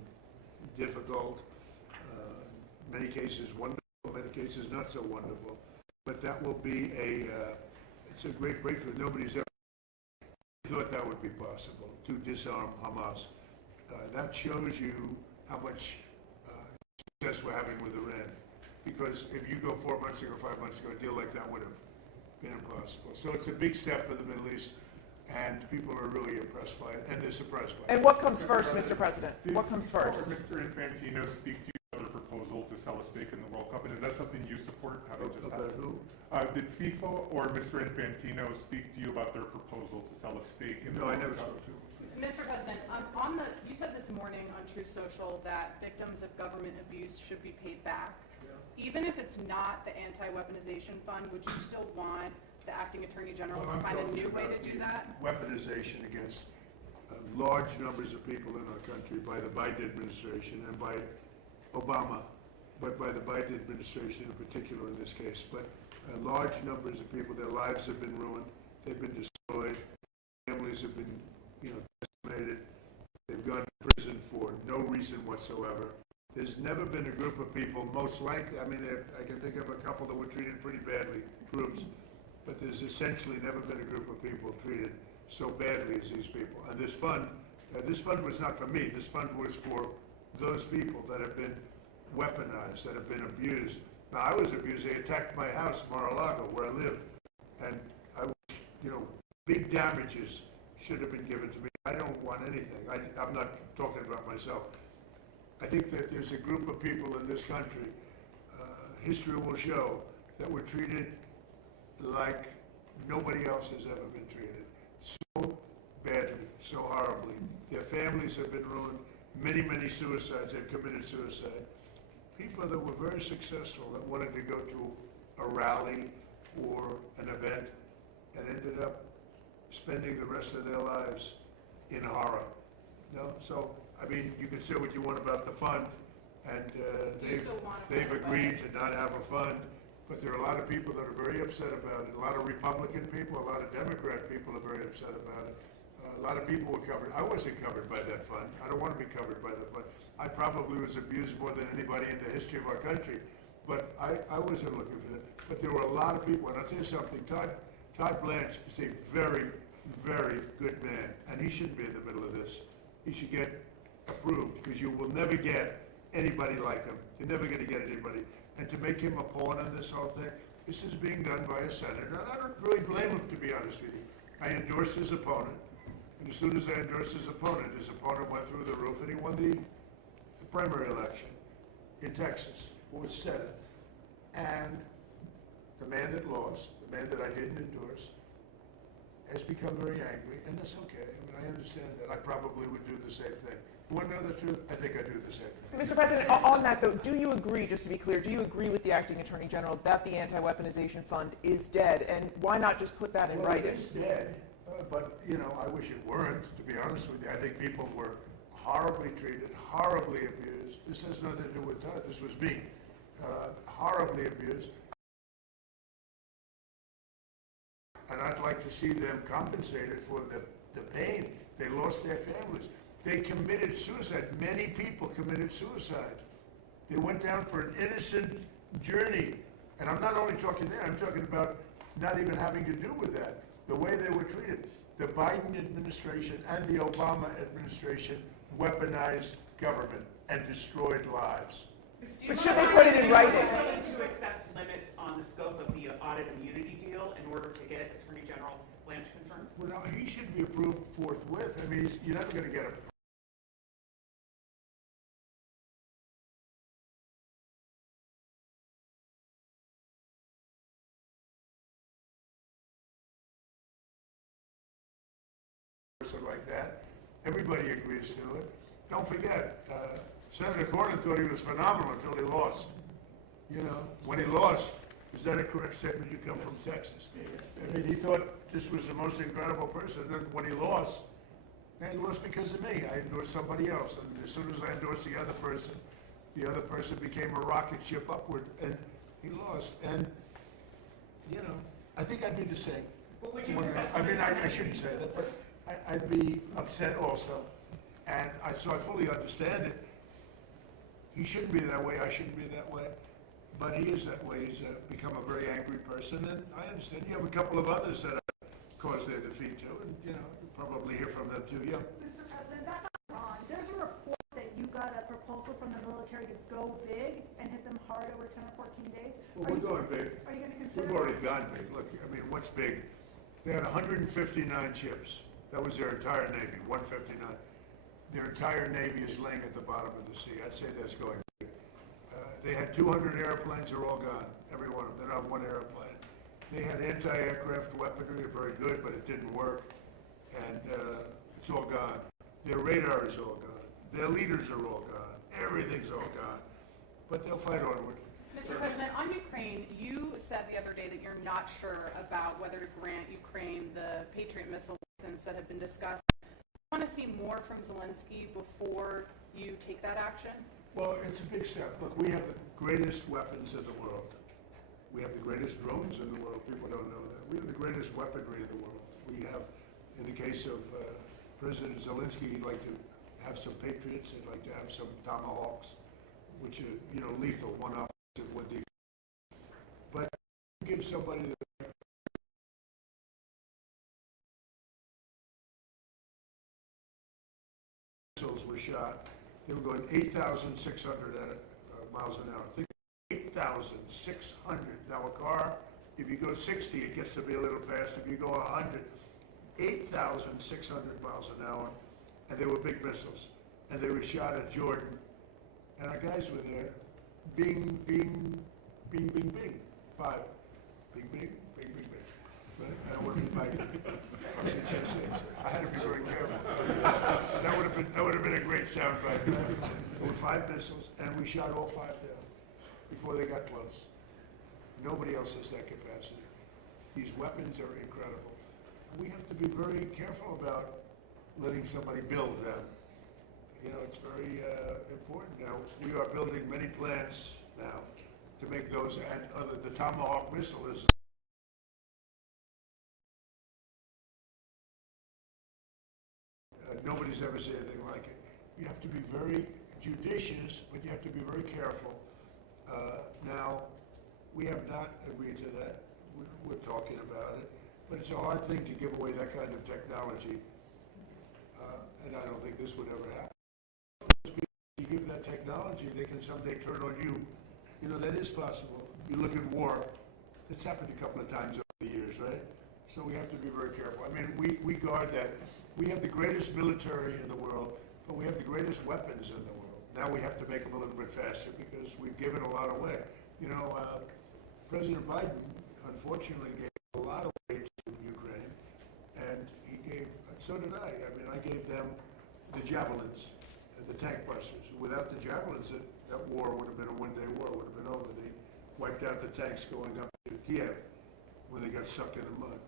difficult. Many cases wonderful, many cases not so wonderful. But that will be it's a great breakthrough. Nobody's ever thought that would be possible, to disarm Hamas. That shows you how much success we're having with Iran. Because if you go 4 months ago, 5 months ago, a deal like that would have been impossible. So it's a big step for the Middle East, and people are really impressed by it, and they're surprised by it. And what comes first, Mr. President? What comes first? Did Mr. Infantino speak to you about a proposal to sell a stake in the World Cup, and is that something you support? Having just About happened? who? Did FIFA or Mr. Infantino speak to you about their proposal to sell a stake in the No, I World never Cup? spoke to him. Mr. President, you said this morning on Truth Social that victims of government abuse should be paid back. Even if it's not the anti-weaponization fund, would you still want the acting attorney general Well, to I'm find a talking new way about to do the that? Weaponization against large numbers of people in our country by the Biden administration and by Obama, but by the Biden administration in particular in this case. But large numbers of people, their lives have been ruined, they've been destroyed, families have been, decimated, they've gone to prison for no reason whatsoever. There's never been a group of people, most likely, I can think of a couple that were treated pretty badly, groups, but there's essentially never been a group of people treated so badly as these people. And this fund was not for me, this fund was for those people that have been weaponized, that have been abused. Now, I was abused, they attacked my house, Mar-a-Lago, where I live, and I was, big damages should have been given to me. I don't want anything, I'm not talking about myself. I think that there's a group of people in this country, history will show, that were treated like nobody else has ever been treated. So badly, so horribly. Their families have been ruined. Many, many suicides. They've committed suicide. People that were very successful that wanted to go to a rally or an event and ended up spending the rest of their lives in horror. So, you can say what you want about the fund, and they've agreed to not have a fund, but there are a lot of people that are very upset about it. A lot of Republican people, a lot of Democrat people are very upset about it. A lot of people were covered. I wasn't covered by that fund. I don't want to be covered by that fund. I probably was abused more than anybody in the history of our country, but I wasn't looking for that. But there were a lot of people, and I'll tell you something, Todd Blanche is a very, very good man, and he shouldn't be in the middle of this. He should get approved, because you will never get anybody like him. You're never going to get anybody. And to make him a pawn in this whole thing, this is being done by a senator. And I don't really blame him, to be honest with you. I endorsed his opponent, and as soon as I endorsed his opponent went through the roof, and he won the primary election in Texas for Senate. And the man that lost, the man that I didn't endorse, has become very angry, and that's okay. I understand that. I probably would do the same thing. You want to know the truth? I think I do the same thing. Mr. President, on that though, do you agree, just to be clear, do you agree with the acting attorney general that the anti-weaponization fund is dead? And why not just put that in writing? It is dead, but I wish it weren't, to be honest with you. I think people were horribly treated, horribly abused. This has nothing to do with Todd. This was me. Horribly abused. And I'd like to see them compensated for the pain. They lost their families. They committed suicide. Many people committed suicide. They went down for an innocent journey. And I'm not only talking there, I'm talking about not even having to do with that. The way they were treated. The Biden administration and the Obama administration weaponized government and destroyed lives. But should they put it in writing? Are you willing to accept limits on the scope of the audit immunity deal in order to get Attorney General Blanche confirmed? Well, no, he should be approved forthwith. I mean, you're never going to get a person like that. Everybody agrees to it. Don't forget, Senator Cornyn thought he was phenomenal until he lost. You know, when he lost, is that a correct statement? You come from Texas. I mean, he thought this was the most incredible person. Then when he lost because of me. I endorsed somebody else. And as soon as I endorsed the other person became a rocket ship upward, and he lost. And, you know, I think I'd be the same. But would you I mean, I shouldn't say that, but I'd be upset also. And so I fully understand it. He shouldn't be that way, I shouldn't be that way. But he is that way. He's become a very angry person, and I understand. You have a couple of others that have caused their defeat too, and, you know, you'll probably hear from them too, yeah. Mr. President, back on Iran, there's a report that you got a proposal from the military to go big and hit them hard over 10 or 14 days. Well, we're going big. Are you going to consider? We've already gone big. Look, I mean, what's big? They had 159 ships. That was their entire Navy, 159. Their entire Navy is laying at the bottom of the sea. I'd say that's going big. They had 200 airplanes, they're all gone, every one of them. They're not one airplane. They had anti-aircraft weaponry, very good, but it didn't work. And it's all gone. Their radar is all gone. Their leaders are all gone. Everything's all gone. But they'll fight onward. Mr. President, on Ukraine, you said the other day that you're not sure about whether to grant Ukraine the Patriot missile license that have been discussed. Do you want to see more from Zelensky before you take that action? Well, it's a big step. Look, we have the greatest weapons in the world. We have the greatest drones in the world. People don't know that. We have the greatest weaponry in the world. We have, in the case of President Zelensky, he'd like to have some Patriots. He'd like to have some Tomahawks, which are, you know, lethal, one offensive, one defensive. But give somebody the missiles were shot. They were going 8,600 miles an hour. Think 8,600. Now a car, if you go 60, it gets to be a little fast. If you go 100, 8,600 miles an hour, and they were big missiles. And they were shot at Jordan. And our guys were there. Bing, bing, bing, bing, bing. 5. Bing, bing, bing, bing, bing. Right? I don't want to be like I had to be very careful. That would have been a great soundbite. There were 5 missiles, and we shot all 5 down before they got close. Nobody else has that capacity. These weapons are incredible. We have to be very careful about letting somebody build them. You know, it's very important now. We are building many plants now to make those, and the Tomahawk missile is nobody's ever seen anything like it. You have to be very judicious, but you have to be very careful. Now, we have not agreed to that. We're talking about it, but it's a hard thing to give away that kind of technology, and I don't think this would ever happen. You give that technology, they can someday turn on you. You know, that is possible. You look at war, it's happened a couple of times over the years, right? So we have to be very careful. I mean, we guard that. We have the greatest military in the world, but we have the greatest weapons in the world. Now we have to make them a little bit faster because we've given a lot away. You know, President Biden, unfortunately, gave a lot away to Ukraine, and he gave, so did I. I mean, I gave them the javelins, the tank busters. Without the javelins, that war would have been a one-day war, would have been over. They wiped out the tanks going up to Kiev when they got stuck in the mud.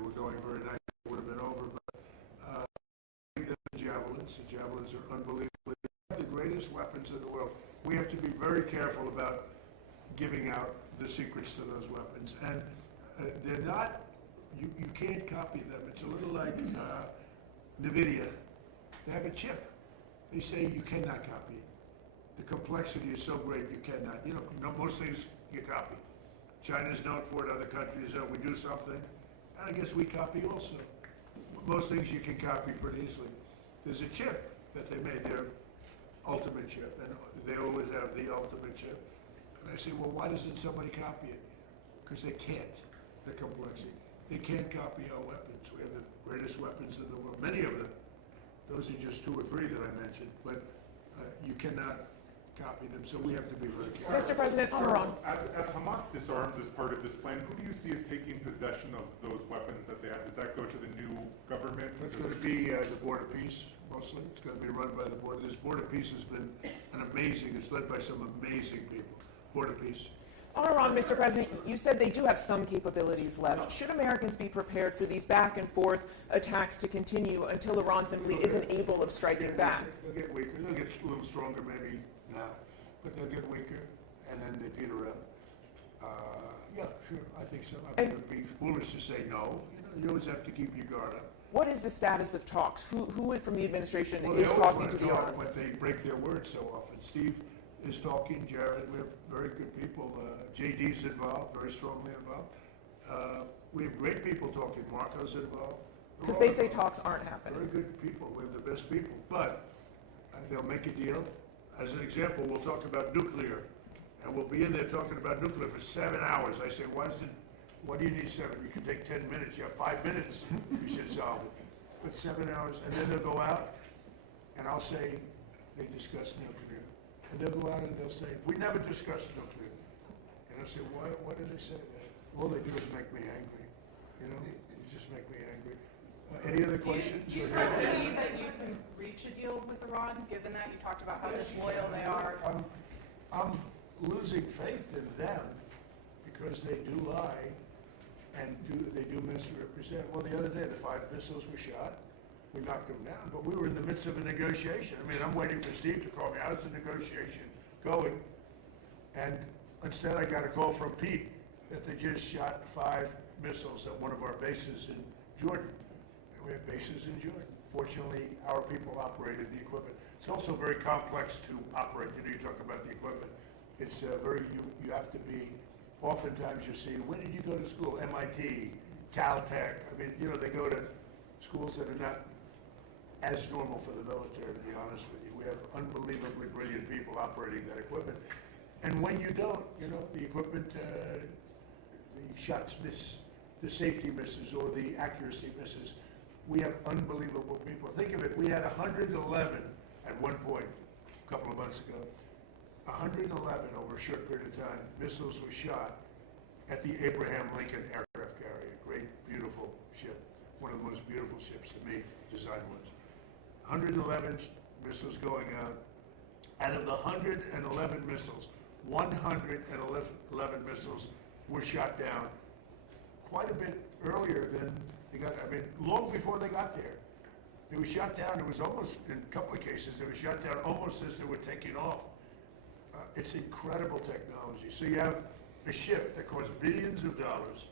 We're going very nice, it would have been over, but the javelins are unbelievably, the greatest weapons in the world. We have to be very careful about giving out the secrets to those weapons, and they're not, you can't copy them. It's a little like NVIDIA. They have a chip. They say you cannot copy it. The complexity is so great you cannot. You know, most things you copy. China's known for it, other countries, we do something, and I guess we copy also. Most things you can copy pretty easily. There's a chip. that they made their ultimate chip, and they always have the ultimate chip. And I say, well, why doesn't somebody copy it? Because they can't, the complexity. They can't copy our weapons. We have the greatest weapons in the world, many of them. Those are just 2 or 3 that I mentioned, but you cannot copy them, so we have to be very careful. Mr. President, on Iran. As Hamas disarms as part of this plan, who do you see as taking possession of those weapons that they have? Does that go to the new government? It's going to be the Board of Peace, mostly. It's going to be run by the Board. This Board of Peace has been it's led by some amazing people. Board of Peace. On Iran, Mr. President, you said they do have some capabilities left. Should Americans be prepared for these back and forth attacks to continue until Iran simply isn't able of striking back? They'll get weaker. They'll get a little stronger maybe now, but they'll get weaker, and then they peter out. Yeah, sure, I think so. I think it would be foolish to say no. You always have to keep your guard up. What is the status of talks? Who from the administration Well, is they always talking want to to the talk, Iran? but they break their word so often. Steve is talking, Jared, we have very good people. JD's involved, very strongly involved. We have great people talking. Marco's involved. Because they say talks aren't happening. Very good people. We have the best people. But they'll make a deal. As an example, we'll talk about nuclear. And we'll be in there talking about nuclear for 7 hours. I say, why do you need 7? You can take 10 minutes. You have 5 minutes. You should solve it. But 7 hours. And then they'll go out, and I'll say, they discuss nuclear. And they'll go out and they'll say, we never discussed nuclear. And I'll say, why do they say that? All they do is make me angry. You know, they just make me angry. Any other questions? Do you guys believe that you can reach a deal with Iran, given that you talked about how disloyal they are? I'm losing faith in them because they do lie and they do misrepresent. Well, the other day, the 5 missiles were shot. We knocked them down, but we were in the midst of a negotiation. I mean, I'm waiting for Steve to call me. How's the negotiation going? And instead, I got a call from Pete that they just shot 5 missiles at one of our bases in Jordan. And we have bases in Jordan. Fortunately, our people operated the equipment. It's also very complex to operate. You know, you talk about the equipment. It's you have to be, oftentimes you see, when did you go to school? MIT, Caltech. I mean, you know, they go to schools that are not as normal for the military, to be honest with you. We have unbelievably brilliant people operating that equipment. And when you don't, you know, the equipment, the shots miss, the safety misses, or the accuracy misses. We have unbelievable people. Think of it, we had 111 at one point, a couple of months ago. 111 over a short period of time, missiles were shot at the Abraham Lincoln aircraft carrier. Great, beautiful ship. One of the most beautiful ships to me, design-wise. 111 missiles going out. Out of the 111 missiles, 111 missiles were shot down quite a bit earlier than they got, I mean, long before they got there. They were shot down, it was almost, in a couple of cases, they were shot down almost as they were taking off. It's incredible technology. So you have a ship that costs billions of dollars,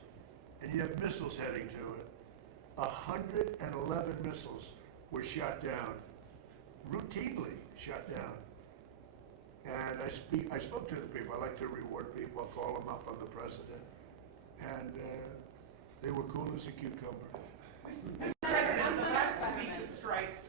and you have missiles heading to it. 111 missiles were shot down, routinely shot down. And I spoke to the people. I like to reward people. I'll call them up on the president. And they were cool as a cucumber. Mr. President, on the last 2 weeks of strikes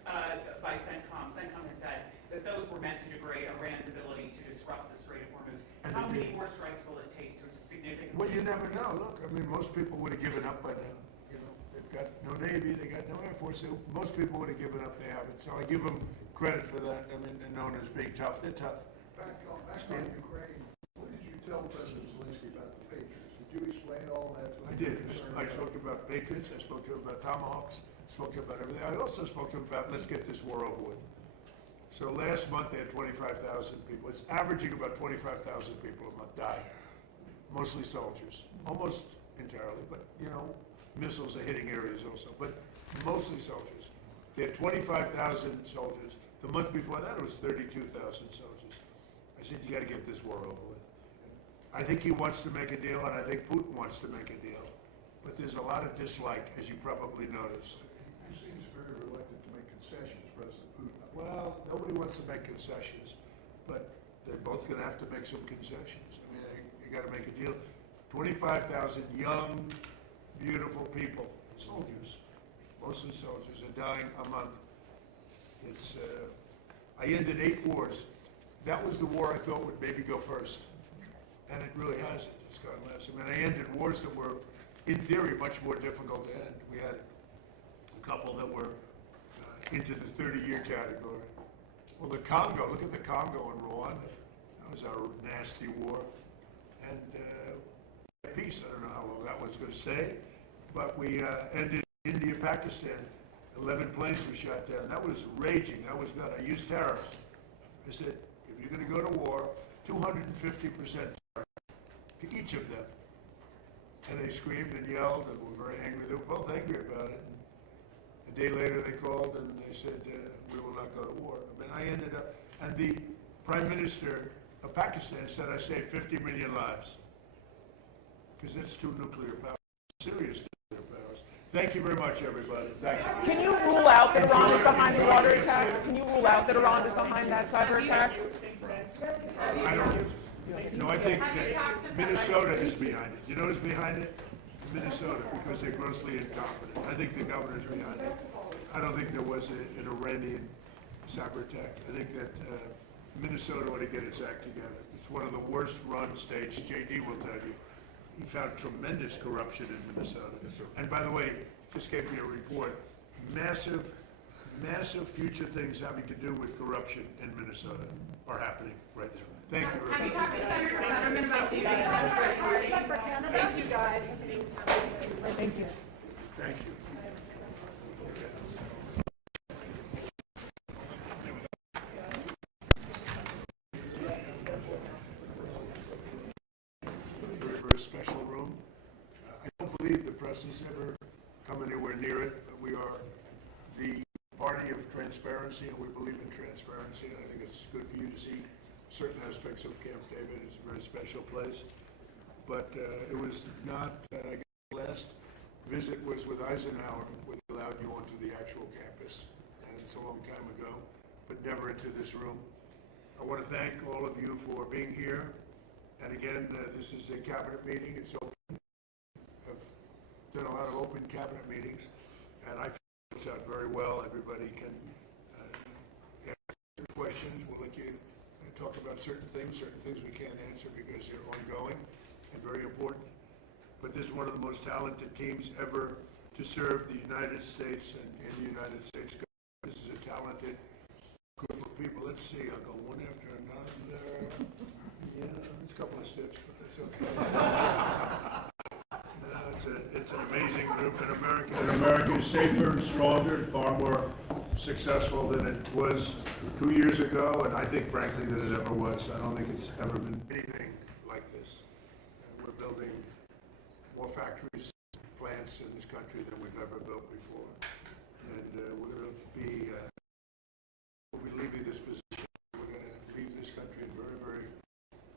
by CENTCOM has said that those were meant to degrade Iran's ability to disrupt the Strait of Hormuz. How many more strikes will it take to significantly? Well, you never know. Look, I mean, most people would have given up by now. You know, they've got no Navy, they got no Air Force. So most people would have given up. They haven't. So I give them credit for that. I mean, they're known as being tough. They're tough. Back on Ukraine, what did you tell President Zelensky about the Patriots? Did you explain all that to him? I did. I spoke about Patriots. I spoke to him about Tomahawks. Spoke to him about everything. I also spoke to him about let's get this war over with. So last month they had 25,000 people. It's averaging about 25,000 people a month die. Mostly soldiers. Almost entirely, but you know, missiles are hitting areas also, but mostly soldiers. They had 25,000 soldiers. The month before that it was 32,000 soldiers. I said, you got to get this war over with. I think he wants to make a deal, and I think Putin wants to make a deal. But there's a lot of dislike, as you probably noticed. He seems very reluctant to make concessions, President Putin. Well, nobody wants to make concessions, but they're both going to have to make some concessions. I mean, you got to make a deal. 25,000 young, beautiful people, soldiers, mostly soldiers, are dying a month. It's, I ended 8 wars. That was the war I thought would maybe go first, and it really hasn't. It's gone last. I mean, I ended wars that were, in theory, much more difficult to end. We had a couple that were into the 30-year category. Well, the Congo, look at the Congo and Rwanda. That was our nasty war. And peace, I don't know how long that was going to stay, but we ended India, Pakistan. 11 planes were shot down. That was raging. That was good. I used tariffs. I said, if you're going to go to war, 250% to each of them. And they screamed and yelled and were very angry. They were both angry about it. And a day later they called and they said, we will not go to war. I mean, I ended up, and the Prime Minister of Pakistan said I saved 50 million lives. Because that's 2 nuclear powers, serious nuclear powers. Thank you very much, everybody. Thank you. Can you rule out that Iran is behind the water attacks? Can you rule out that Iran is behind that cyber attack? I don't. No, I think that Minnesota is behind it. You know who's behind it? Minnesota, because they're grossly incompetent. I think the governor's behind it. I don't think there was an Iranian cyber attack. I think that Minnesota ought to get its act together. It's one of the worst run states. JD will tell you. He found tremendous corruption in Minnesota. And by the way, just gave me a report. Massive future things having to do with corruption in Minnesota are happening right now. Thank you. Have you talked to Senator Fetterman about the Thank you, guys. Thank you. Thank you. Very special room. I don't believe the press has ever come anywhere near it, but we are the party of transparency, and we believe in transparency, and I think it's good for you to see certain aspects of Camp David. It's a very special place. But it was not, I guess the last visit was with Eisenhower, which allowed you onto the actual campus, and it's a long time ago, but never into this room. I want to thank all of you for being here. And again, this is a cabinet meeting. It's open. I've done a lot of open cabinet meetings, and I feel it works out very well. Everybody can ask questions. We'll let you talk about certain things we can't answer because they're ongoing and very important. But this is one of the most talented teams ever to serve the United States and in the United States government. This is a talented group of people. Let's see. I'll go one after another. Yeah, there's a couple of steps, but that's okay. No, it's an amazing group, and America is safer, stronger, far more successful than it was 2 years ago, and I think, frankly, than it ever was. I don't think it's ever been anything like this. And we're building more factories, plants in this country than we've ever built before. And we're going to be, we'll be leaving this position. We're going to leave this country in very, very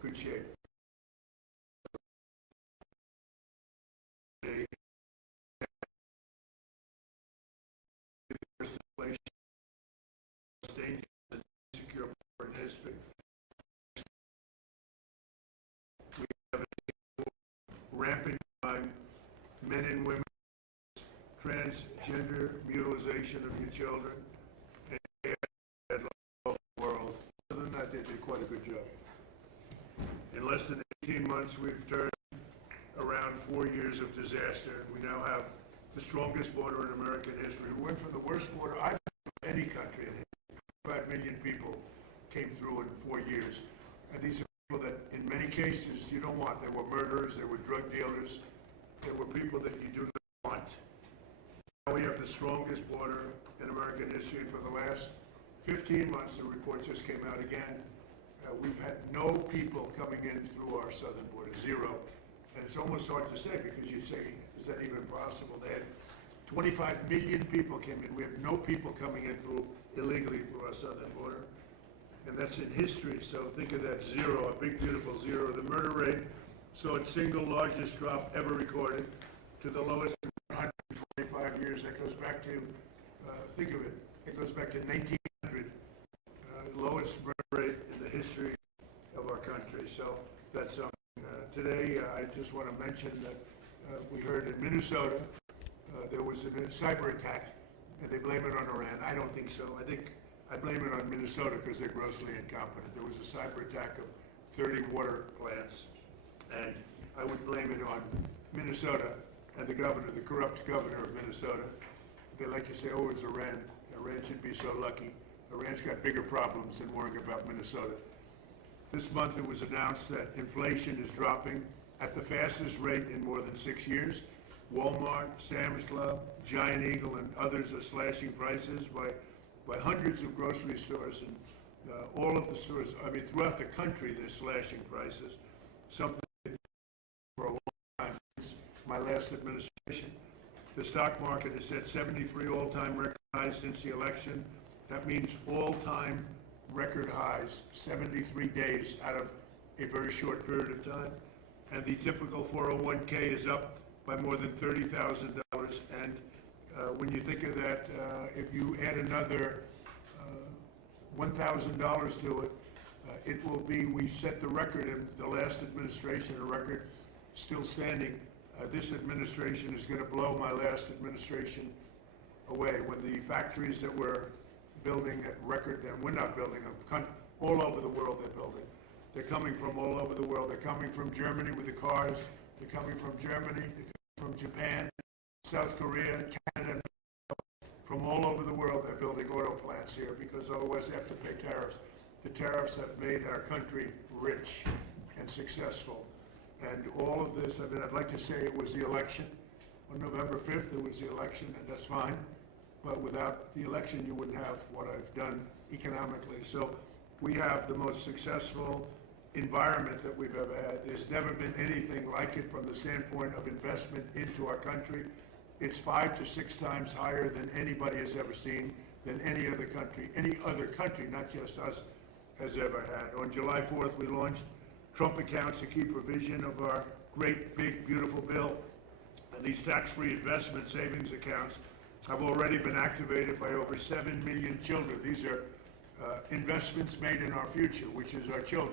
good shape. Secure in history. We have a rampant crime, men and women, transgender mutilization of your children, and the world. Other than that, they did quite a good job. In less than 18 months, we've turned around 4 years of disaster. We now have the strongest border in American history. We went from the worst border I've had in any country. 5 million people came through in 4 years. And these are people that, in many cases, you don't want. They were murderers, they were drug dealers, they were people that you do not want. Now we have the strongest border in American history. For the last 15 months, the report just came out again. We've had no people coming in through our southern border, 0. And it's almost hard to say because you say, is that even possible? They had 25 million people came in. We have no people coming in through illegally through our southern border. And that's in history, so think of that 0, a big beautiful 0. The murder rate saw its single largest drop ever recorded to the lowest in 125 years. That goes back to, think of it, it goes back to 1900. Lowest murder rate in the history of our country. So that's something. Today, I just want to mention that we heard in Minnesota there was a cyber attack, and they blame it on Iran. I don't think so. I I blame it on Minnesota because they're grossly incompetent. There was a cyber attack of 30 water plants, and I would blame it on Minnesota and the governor, the corrupt governor of Minnesota. They like to say, oh, it was Iran. Iran should be so lucky. Iran's got bigger problems than worrying about Minnesota. This month it was announced that inflation is dropping at the fastest rate in more than 6 years. Walmart, Sam's Club, Giant Eagle, and others are slashing prices by hundreds of grocery stores, and all of the stores, I mean, throughout the country, they're slashing prices. Something for a long time since my last administration. The stock market has set 73 all-time record highs since the election. That means all-time record highs, 73 days out of a very short period of time. And the typical 401k is up by more than $30,000. And when you think of that, if you add another $1,000 to it, it will be, we set the record in the last administration, a record still standing. This administration is going to blow my last administration away. When the factories that we're building at record, and we're not building them, all over the world they're building. They're coming from all over the world. They're coming from Germany with the cars. They're coming from Germany, they're coming from Japan, South Korea, Canada. From all over the world, they're building auto plants here because otherwise they have to pay tariffs. The tariffs have made our country rich and successful. And all of this, I mean, I'd like to say it was the election. On November 5th, it was the election, and that's fine. But without the election, you wouldn't have what I've done economically. So we have the most successful environment that we've ever had. There's never been anything like it from the standpoint of investment into our country. It's 5 to 6 times higher than anybody has ever seen, than any other country, not just us, has ever had. On July 4th, we launched Trump accounts, a key provision of our great, big, beautiful bill. And these tax-free investment savings accounts have already been activated by over 7 million children. These are investments made in our future, which is our children.